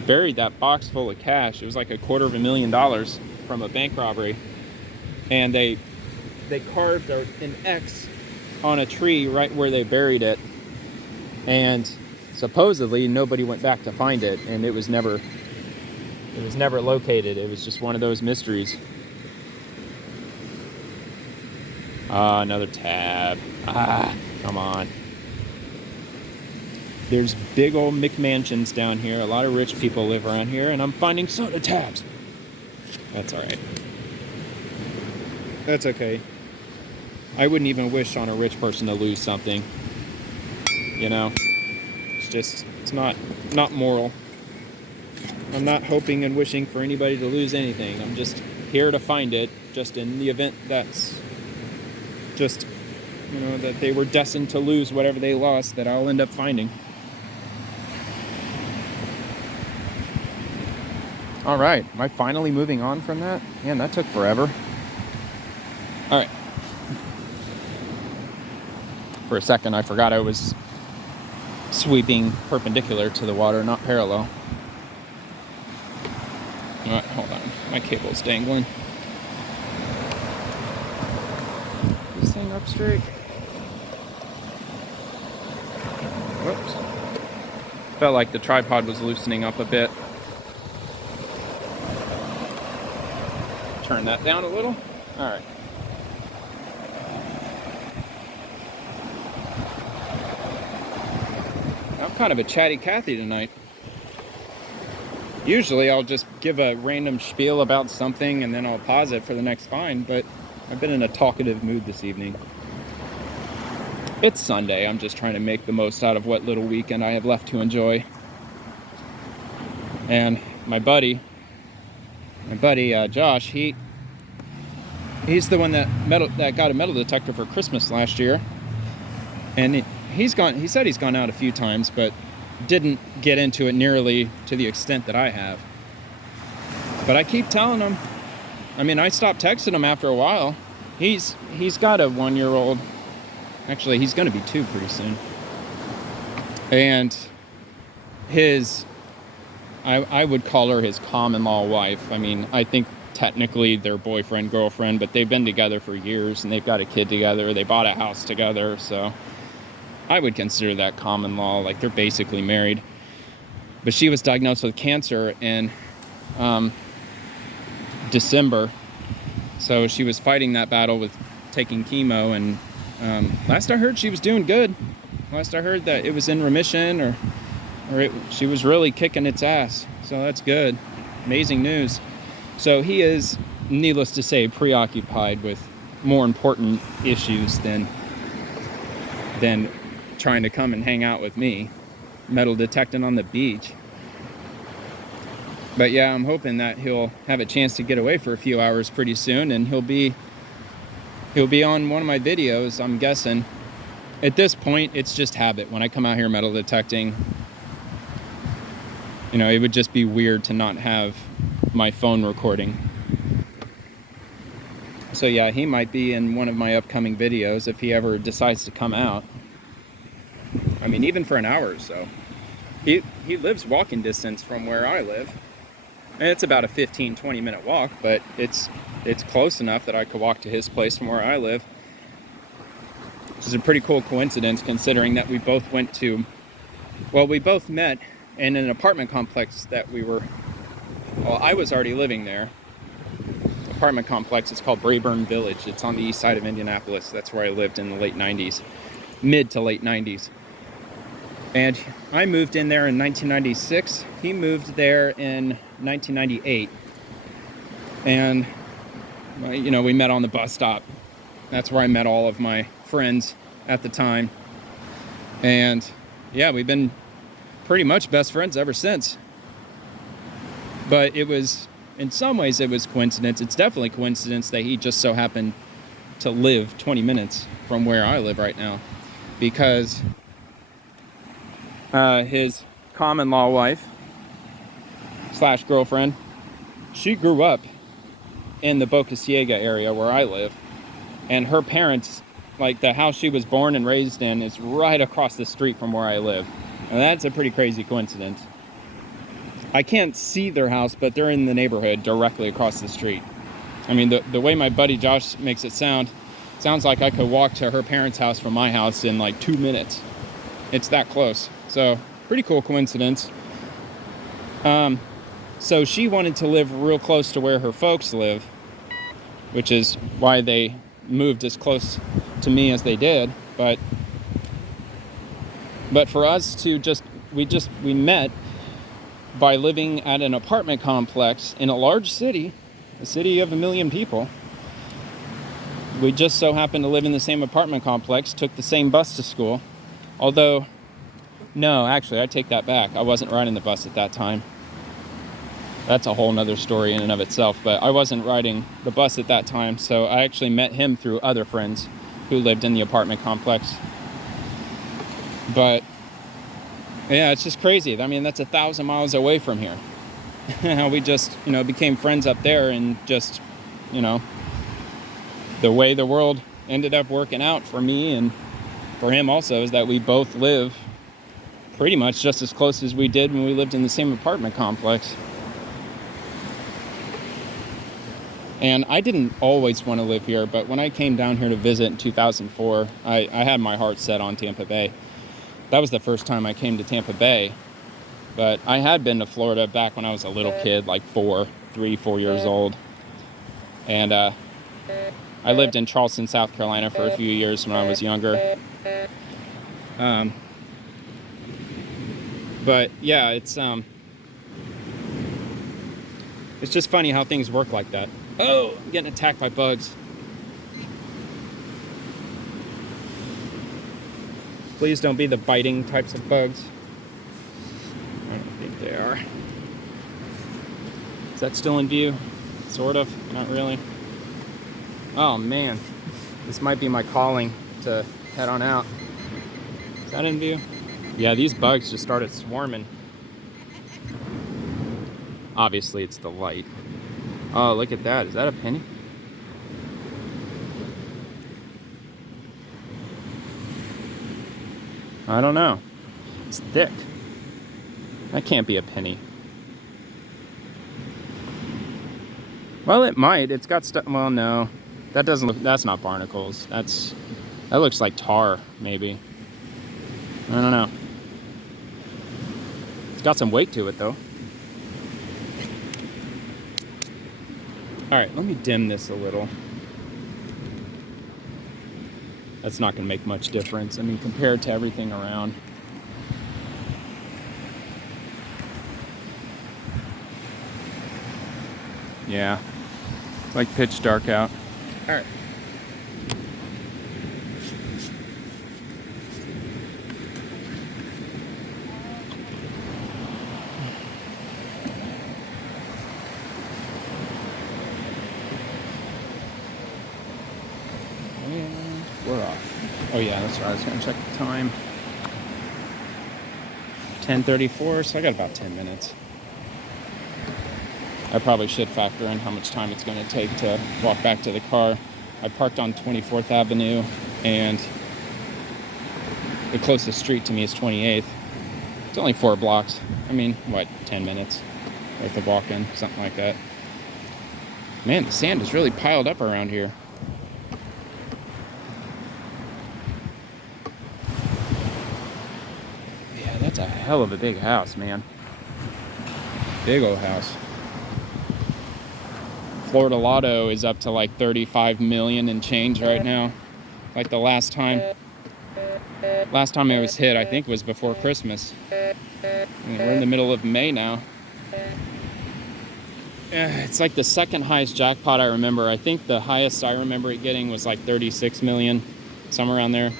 buried that box full of cash. It was like $250,000 from a bank robbery. And they carved an X on a tree right where they buried it, and supposedly nobody went back to find it, and it was never located. It was just one of those mysteries. Another tab. Come on. There's big old McMansions down here. A lot of rich people live around here, and I'm finding soda tabs. That's all right. That's okay. I wouldn't even wish on a rich person to lose something. You know? It's not moral. I'm not hoping and wishing for anybody to lose anything. I'm just here to find it, just in the event that's just, you know, that they were destined to lose whatever they lost, that I'll end up finding. All right, am I finally moving on from that? Man, that took forever. All right. For a second, I forgot I was sweeping perpendicular to the water, not parallel. All right, hold on. My cable's dangling. This thing up straight. Whoops. Felt like the tripod was loosening up a bit. Turn that down a little. All right. I'm kind of a chatty Cathy tonight. Usually I'll just give a random spiel about something and then I'll pause it for the next find, but I've been in a talkative mood this evening. It's Sunday. I'm just trying to make the most out of what little weekend I have left to enjoy. And my buddy Josh, he's the one that got a metal detector for Christmas last year. And he said he's gone out a few times, but didn't get into it nearly to the extent that I have. But I keep telling him. I mean, I stopped texting him after a while. He's got a 1-year-old. Actually, he's going to be 2 pretty soon. And I would call her his common-law wife. I mean, I think technically they're boyfriend, girlfriend, but they've been together for years, and they've got a kid together. They bought a house together, so I would consider that common law. Like, they're basically married. But she was diagnosed with cancer in December, so she was fighting that battle with taking chemo, and last I heard she was doing good. Last I heard that it was in remission, or she was really kicking its ass. So that's good. Amazing news. So he is, needless to say, preoccupied with more important issues than trying to come and hang out with me, metal detecting on the beach. But yeah, I'm hoping that he'll have a chance to get away for a few hours pretty soon, and he'll be on one of my videos, I'm guessing. At this point, it's just habit. When I come out here metal detecting, you know, it would just be weird to not have my phone recording. So yeah, he might be in one of my upcoming videos if he ever decides to come out. I mean, even for an hour or so. He lives walking distance from where I live. And it's about a 15-20 minute walk, but it's close enough that I could walk to his place from where I live. Which is a pretty cool coincidence, considering that we both met in an apartment complex that I was already living there. The apartment complex is called Brayburn Village. It's on the east side of Indianapolis. That's where I lived in the late 90s, mid to late 90s. And I moved in there in 1996. He moved there in 1998. And, you know, we met on the bus stop. That's where I met all of my friends at the time. And yeah, we've been pretty much best friends ever since. But in some ways it was coincidence. It's definitely coincidence that he just so happened to live 20 minutes from where I live right now. Because his common law wife / girlfriend, she grew up in the Boca Ciega area where I live, and her parents, like the house she was born and raised in, is right across the street from where I live. And that's a pretty crazy coincidence. I can't see their house, but they're in the neighborhood directly across the street. I mean, the way my buddy Josh makes it sounds like I could walk to her parents' house from my house in like 2 minutes. It's that close. So, pretty cool coincidence. So she wanted to live real close to where her folks live, which is why they moved as close to me as they did. But for us to we met by living at an apartment complex in a large city, a city of 1 million people. We just so happened to live in the same apartment complex, took the same bus to school. Although, no, actually, I take that back. I wasn't riding the bus at that time. That's a whole nother story in and of itself, but I wasn't riding the bus at that time, so I actually met him through other friends who lived in the apartment complex. But yeah, it's just crazy. I mean, that's 1,000 miles away from here. How we just, became friends up there, and just, the way the world ended up working out for me and for him also is that we both live pretty much just as close as we did when we lived in the same apartment complex. And I didn't always want to live here, but when I came down here to visit in 2004, I had my heart set on Tampa Bay. That was the first time I came to Tampa Bay. But I had been to Florida back when I was a little kid, like 4 years old. And I lived in Charleston, South Carolina for a few years when I was younger. But yeah, it's just funny how things work like that. Oh, I'm getting attacked by bugs. Please don't be the biting types of bugs. I don't think they are. Is that still in view? Sort of, not really. Oh man, this might be my calling to head on out. Is that in view? Yeah, these bugs just started swarming. Obviously, it's the light. Oh, look at that. Is that a penny? I don't know. It's thick. That can't be a penny. Well, it might. It's got stuff. Well, no. That doesn't look. That's not barnacles. That looks like tar, maybe. I don't know. It's got some weight to it, though. All right, let me dim this a little. That's not going to make much difference. I mean, compared to everything around. Yeah, it's like pitch dark out. All right. And we're off. Oh yeah, that's right. I was going to check the time. 10:34, so I got about 10 minutes. I probably should factor in how much time it's going to take to walk back to the car. I parked on 24th Avenue, and the closest street to me is 28th. It's only 4 blocks. I mean, what, 10 minutes worth of walking, something like that. Man, the sand is really piled up around here. Yeah, that's a hell of a big house, man. Big old house. Florida Lotto is up to like 35 million and change right now. Like the last time it was hit, I think, was before Christmas. I mean, we're in the middle of May now. It's like the second highest jackpot I remember. I think the highest I remember it getting was like 36 million, somewhere around there.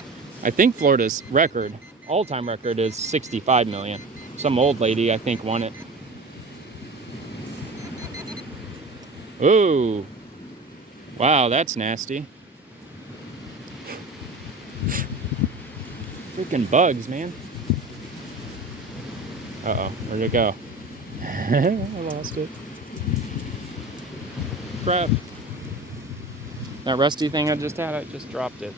I think Florida's record, all-time record, is 65 million. Some old lady, I think, won it. Ooh. Wow, that's nasty. Freaking bugs, man. Uh-oh, where'd it go? I lost it. Crap. That rusty thing I just had, I just dropped it.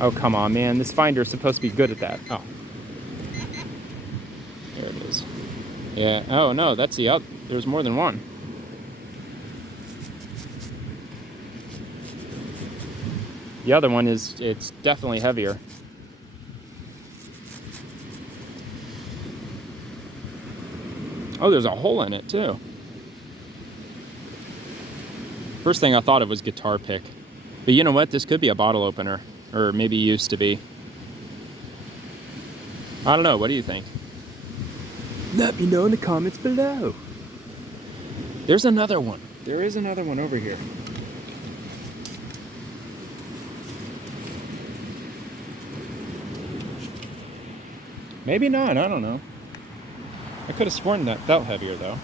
Oh, come on, man. This finder's supposed to be good at that. Oh. There it is. Yeah. Oh, no, that's the other. There's more than one. The other one is, it's definitely heavier. Oh, there's a hole in it, too. First thing I thought of was guitar pick. But you know what? This could be a bottle opener. Or maybe used to be. I don't know. What do you think? Let me know in the comments below. There's another one. There is another one over here. Maybe not. I don't know. I could have sworn that felt heavier, though.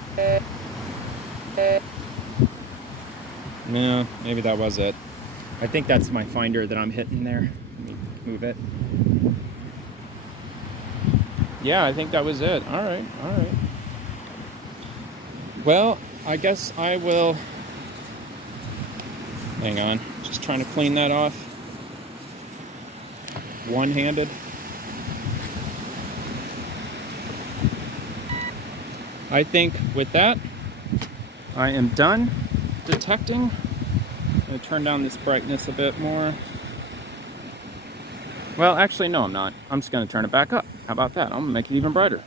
No, maybe that was it. I think that's my finder that I'm hitting there. Let me move it. Yeah, I think that was it. All right, all right. Well, I guess I will... Hang on. Just trying to clean that off. One-handed. I think with that, I am done detecting. I'm going to turn down this brightness a bit more. Well, actually, no, I'm not. I'm just going to turn it back up. How about that? I'm going to make it even brighter.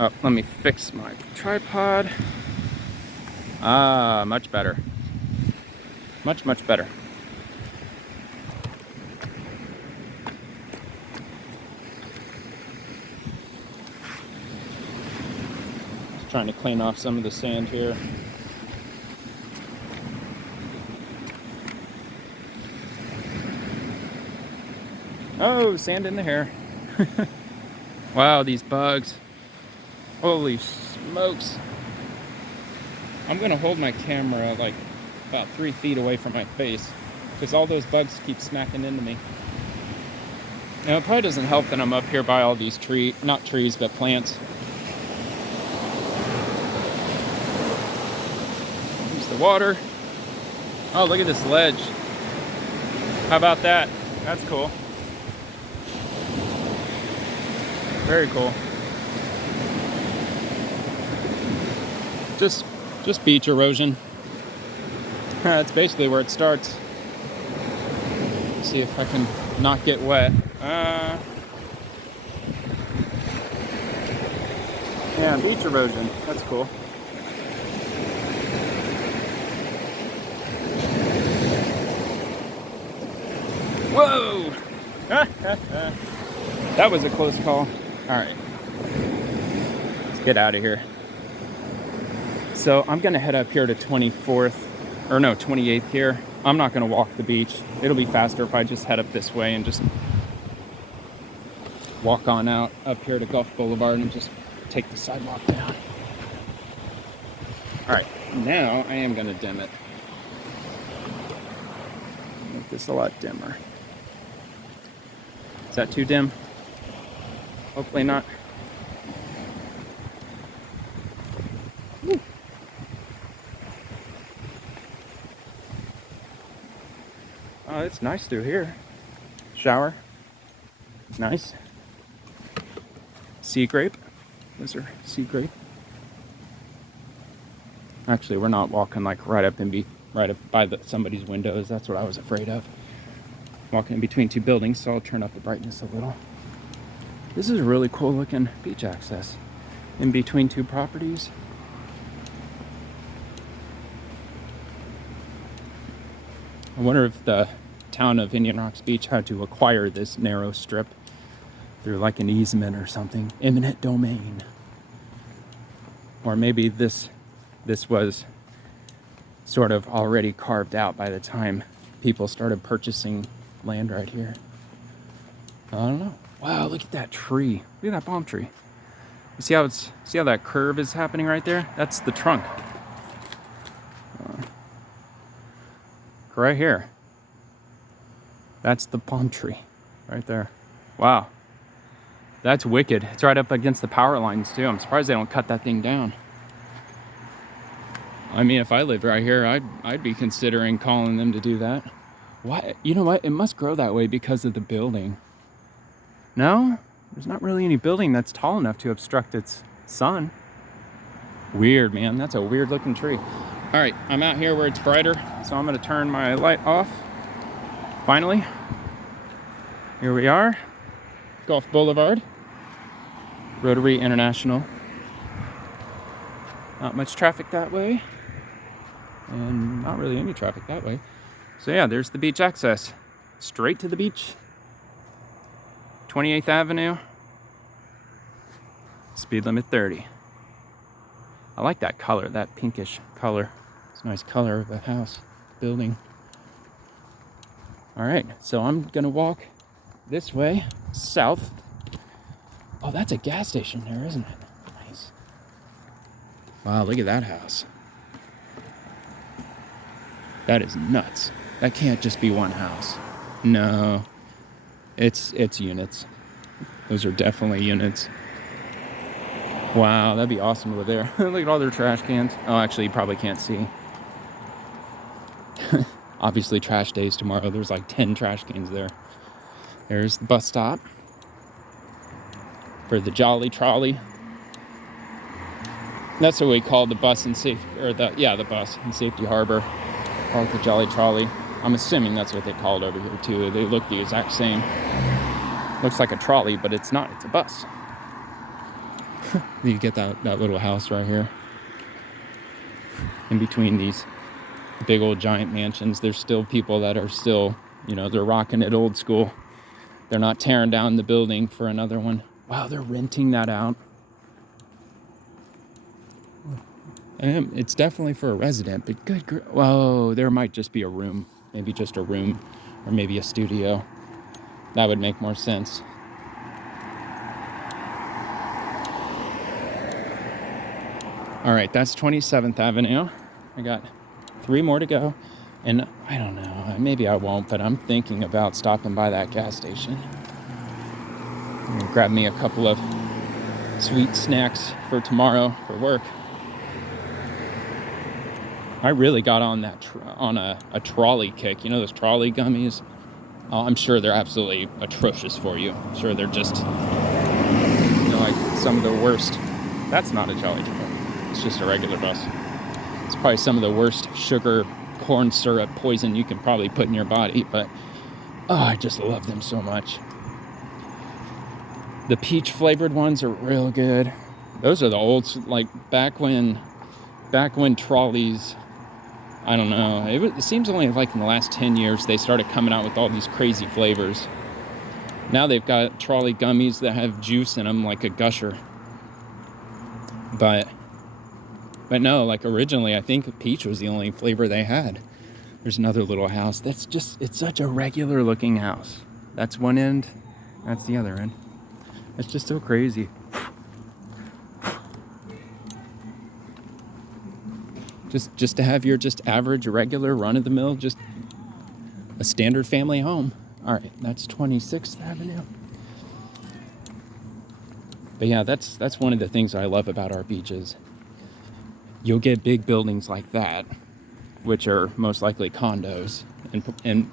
Oh, let me fix my tripod. Ah, much better. Much, much better. Just trying to clean off some of the sand here. Oh, sand in the hair. Wow, these bugs. Holy smokes. I'm gonna hold my camera like about 3 feet away from my face because all those bugs keep smacking into me. Now, it probably doesn't help that I'm up here by all these not trees, but plants. Here's the water. Oh, look at this ledge. How about that? That's cool. Very cool. Just beach erosion. That's basically where it starts. Let's see if I can not get wet. Yeah, beach erosion. That's cool. Whoa! That was a close call. All right. Let's get out of here. So I'm gonna head up here to 24th, or no, 28th here. I'm not gonna walk the beach. It'll be faster if I just head up this way and just walk on out up here to Gulf Boulevard and just take the sidewalk down. All right, now I am gonna dim it. Make this a lot dimmer. Is that too dim? Hopefully not. Woo. Oh, it's nice through here. Shower. Nice. Sea grape. Those are sea grape. Actually, we're not walking like right up by somebody's windows. That's what I was afraid of. Walking in between two buildings, so I'll turn up the brightness a little. This is a really cool looking beach access in between two properties. I wonder if the town of Indian Rocks Beach had to acquire this narrow strip through like an easement or something. Eminent domain. Or maybe this was sort of already carved out by the time people started purchasing land right here. I don't know. Wow, look at that tree. Look at that palm tree. You see how that curve is happening right there? That's the trunk. Right here. That's the palm tree right there. Wow. That's wicked. It's right up against the power lines too. I'm surprised they don't cut that thing down. I mean, if I lived right here, I'd be considering calling them to do that. Why? You know what? It must grow that way because of the building. No? There's not really any building that's tall enough to obstruct its sun. Weird, man. That's a weird looking tree. All right, I'm out here where it's brighter, so I'm gonna turn my light off. Finally, here we are, Gulf Boulevard, Rotary International. Not much traffic that way, and not really any traffic that way. So yeah, there's the beach access, straight to the beach. 28th Avenue, speed limit 30. I like that color, that pinkish color. It's a nice color of the house, building. All right, so I'm gonna walk this way, south. Oh, that's a gas station there, isn't it? Nice. Wow, look at that house. That is nuts. That can't just be one house. No, it's units. Those are definitely units. Wow, that'd be awesome over there. Look at all their trash cans. Oh, actually, you probably can't see. Obviously, trash days tomorrow. There's like 10 trash cans there. There's the bus stop for the Jolly Trolley. That's what we call the bus and safety, or the bus and Safety Harbor, or the Jolly Trolley. I'm assuming that's what they call it over here too. They look the exact same. Looks like a trolley, but it's not. It's a bus. You get that little house right here. In between these big old giant mansions, there's still people that are still, they're rocking it old school. They're not tearing down the building for another one. Wow, they're renting that out. It's definitely for a resident, but whoa, there might just be a room. Maybe just a room, or maybe a studio. That would make more sense. All right, that's 27th Avenue. I got 3 more to go. And I don't know, maybe I won't, but I'm thinking about stopping by that gas station. Grab me a couple of sweet snacks for tomorrow for work. I really got on that on a trolley kick. You know those trolley gummies? Oh, I'm sure they're absolutely atrocious for you. I'm sure they're just, like some of the worst. That's not a Jolly Trolley. It's just a regular bus. It's probably some of the worst sugar, corn syrup poison you can probably put in your body, but I just love them so much. The peach flavored ones are real good. Those are the old, like back when trolleys, I don't know, it seems only like in the last 10 years they started coming out with all these crazy flavors. Now they've got trolley gummies that have juice in them like a Gusher. But no, like originally I think peach was the only flavor they had. There's another little house that's just, it's such a regular looking house. That's one end, that's the other end. It's just so crazy. Just to have your just average, regular, run-of-the-mill, just a standard family home. All right, that's 26th Avenue. But yeah, that's one of the things I love about our beaches. You'll get big buildings like that, which are most likely condos, and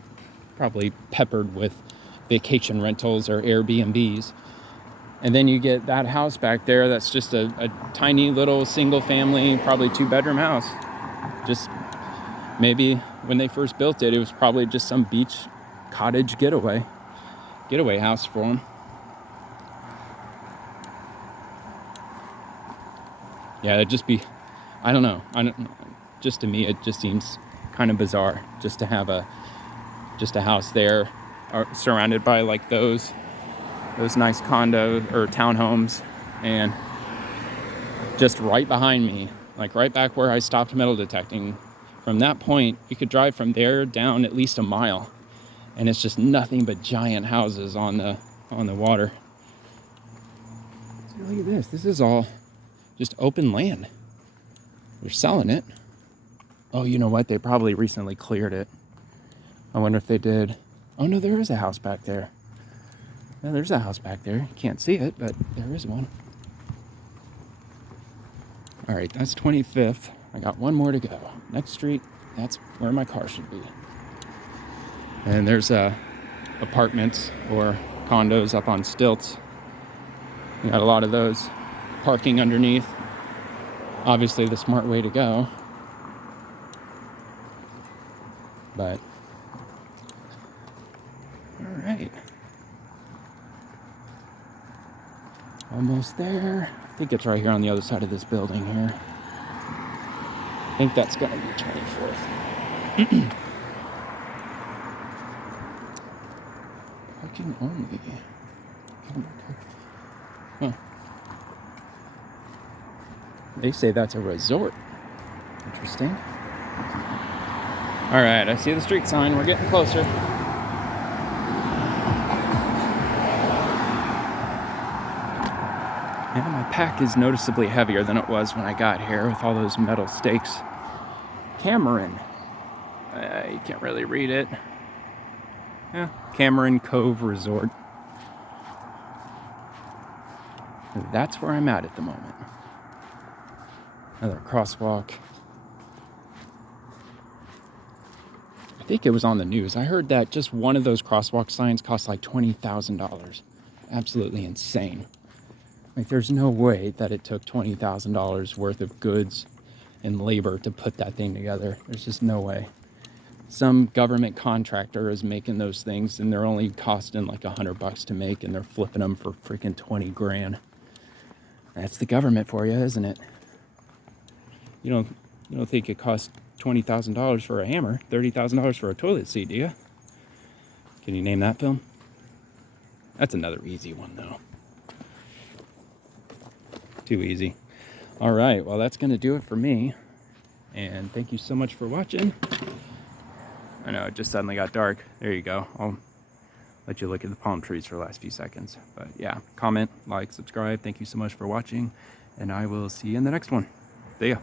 probably peppered with vacation rentals or Airbnbs. And then you get that house back there that's just a tiny little single family, probably 2-bedroom house. Just maybe when they first built it, it was probably just some beach cottage getaway house for them. Yeah, it'd just be, I don't know. Just to me, it just seems kind of bizarre just to have a house there surrounded by like those nice condo or townhomes, and just right behind me, like right back where I stopped metal detecting. From that point, you could drive from there down at least a mile, and it's just nothing but giant houses on the water. So look at this. This is all just open land. They're selling it. Oh, you know what? They probably recently cleared it. I wonder if they did. Oh no, there is a house back there. Yeah, there's a house back there. You can't see it, but there is one. All right, that's 25th. I got one more to go. Next street, that's where my car should be. And there's apartments or condos up on stilts. You got a lot of those parking underneath. Obviously the smart way to go. But, all right. Almost there. I think it's right here on the other side of this building here. I think that's going to be 24th. Parking only. Huh. They say that's a resort. Interesting. All right, I see the street sign. We're getting closer. And my pack is noticeably heavier than it was when I got here with all those metal stakes. Cameron. You can't really read it. Yeah, Cameron Cove Resort. That's where I'm at the moment. Another crosswalk. I think it was on the news. I heard that just one of those crosswalk signs costs like $20,000. Absolutely insane. Like, there's no way that it took $20,000 worth of goods and labor to put that thing together. There's just no way. Some government contractor is making those things and they're only costing like $100 to make, and they're flipping them for freaking 20 grand. That's the government for you, isn't it? You don't think it costs $20,000 for a hammer, $30,000 for a toilet seat, do you? Can you name that film? That's another easy one, though. Too easy. All right, well, that's going to do it for me. And thank you so much for watching. I know, it just suddenly got dark. There you go. I'll let you look at the palm trees for the last few seconds. But yeah, comment, like, subscribe. Thank you so much for watching. And I will see you in the next one. See ya.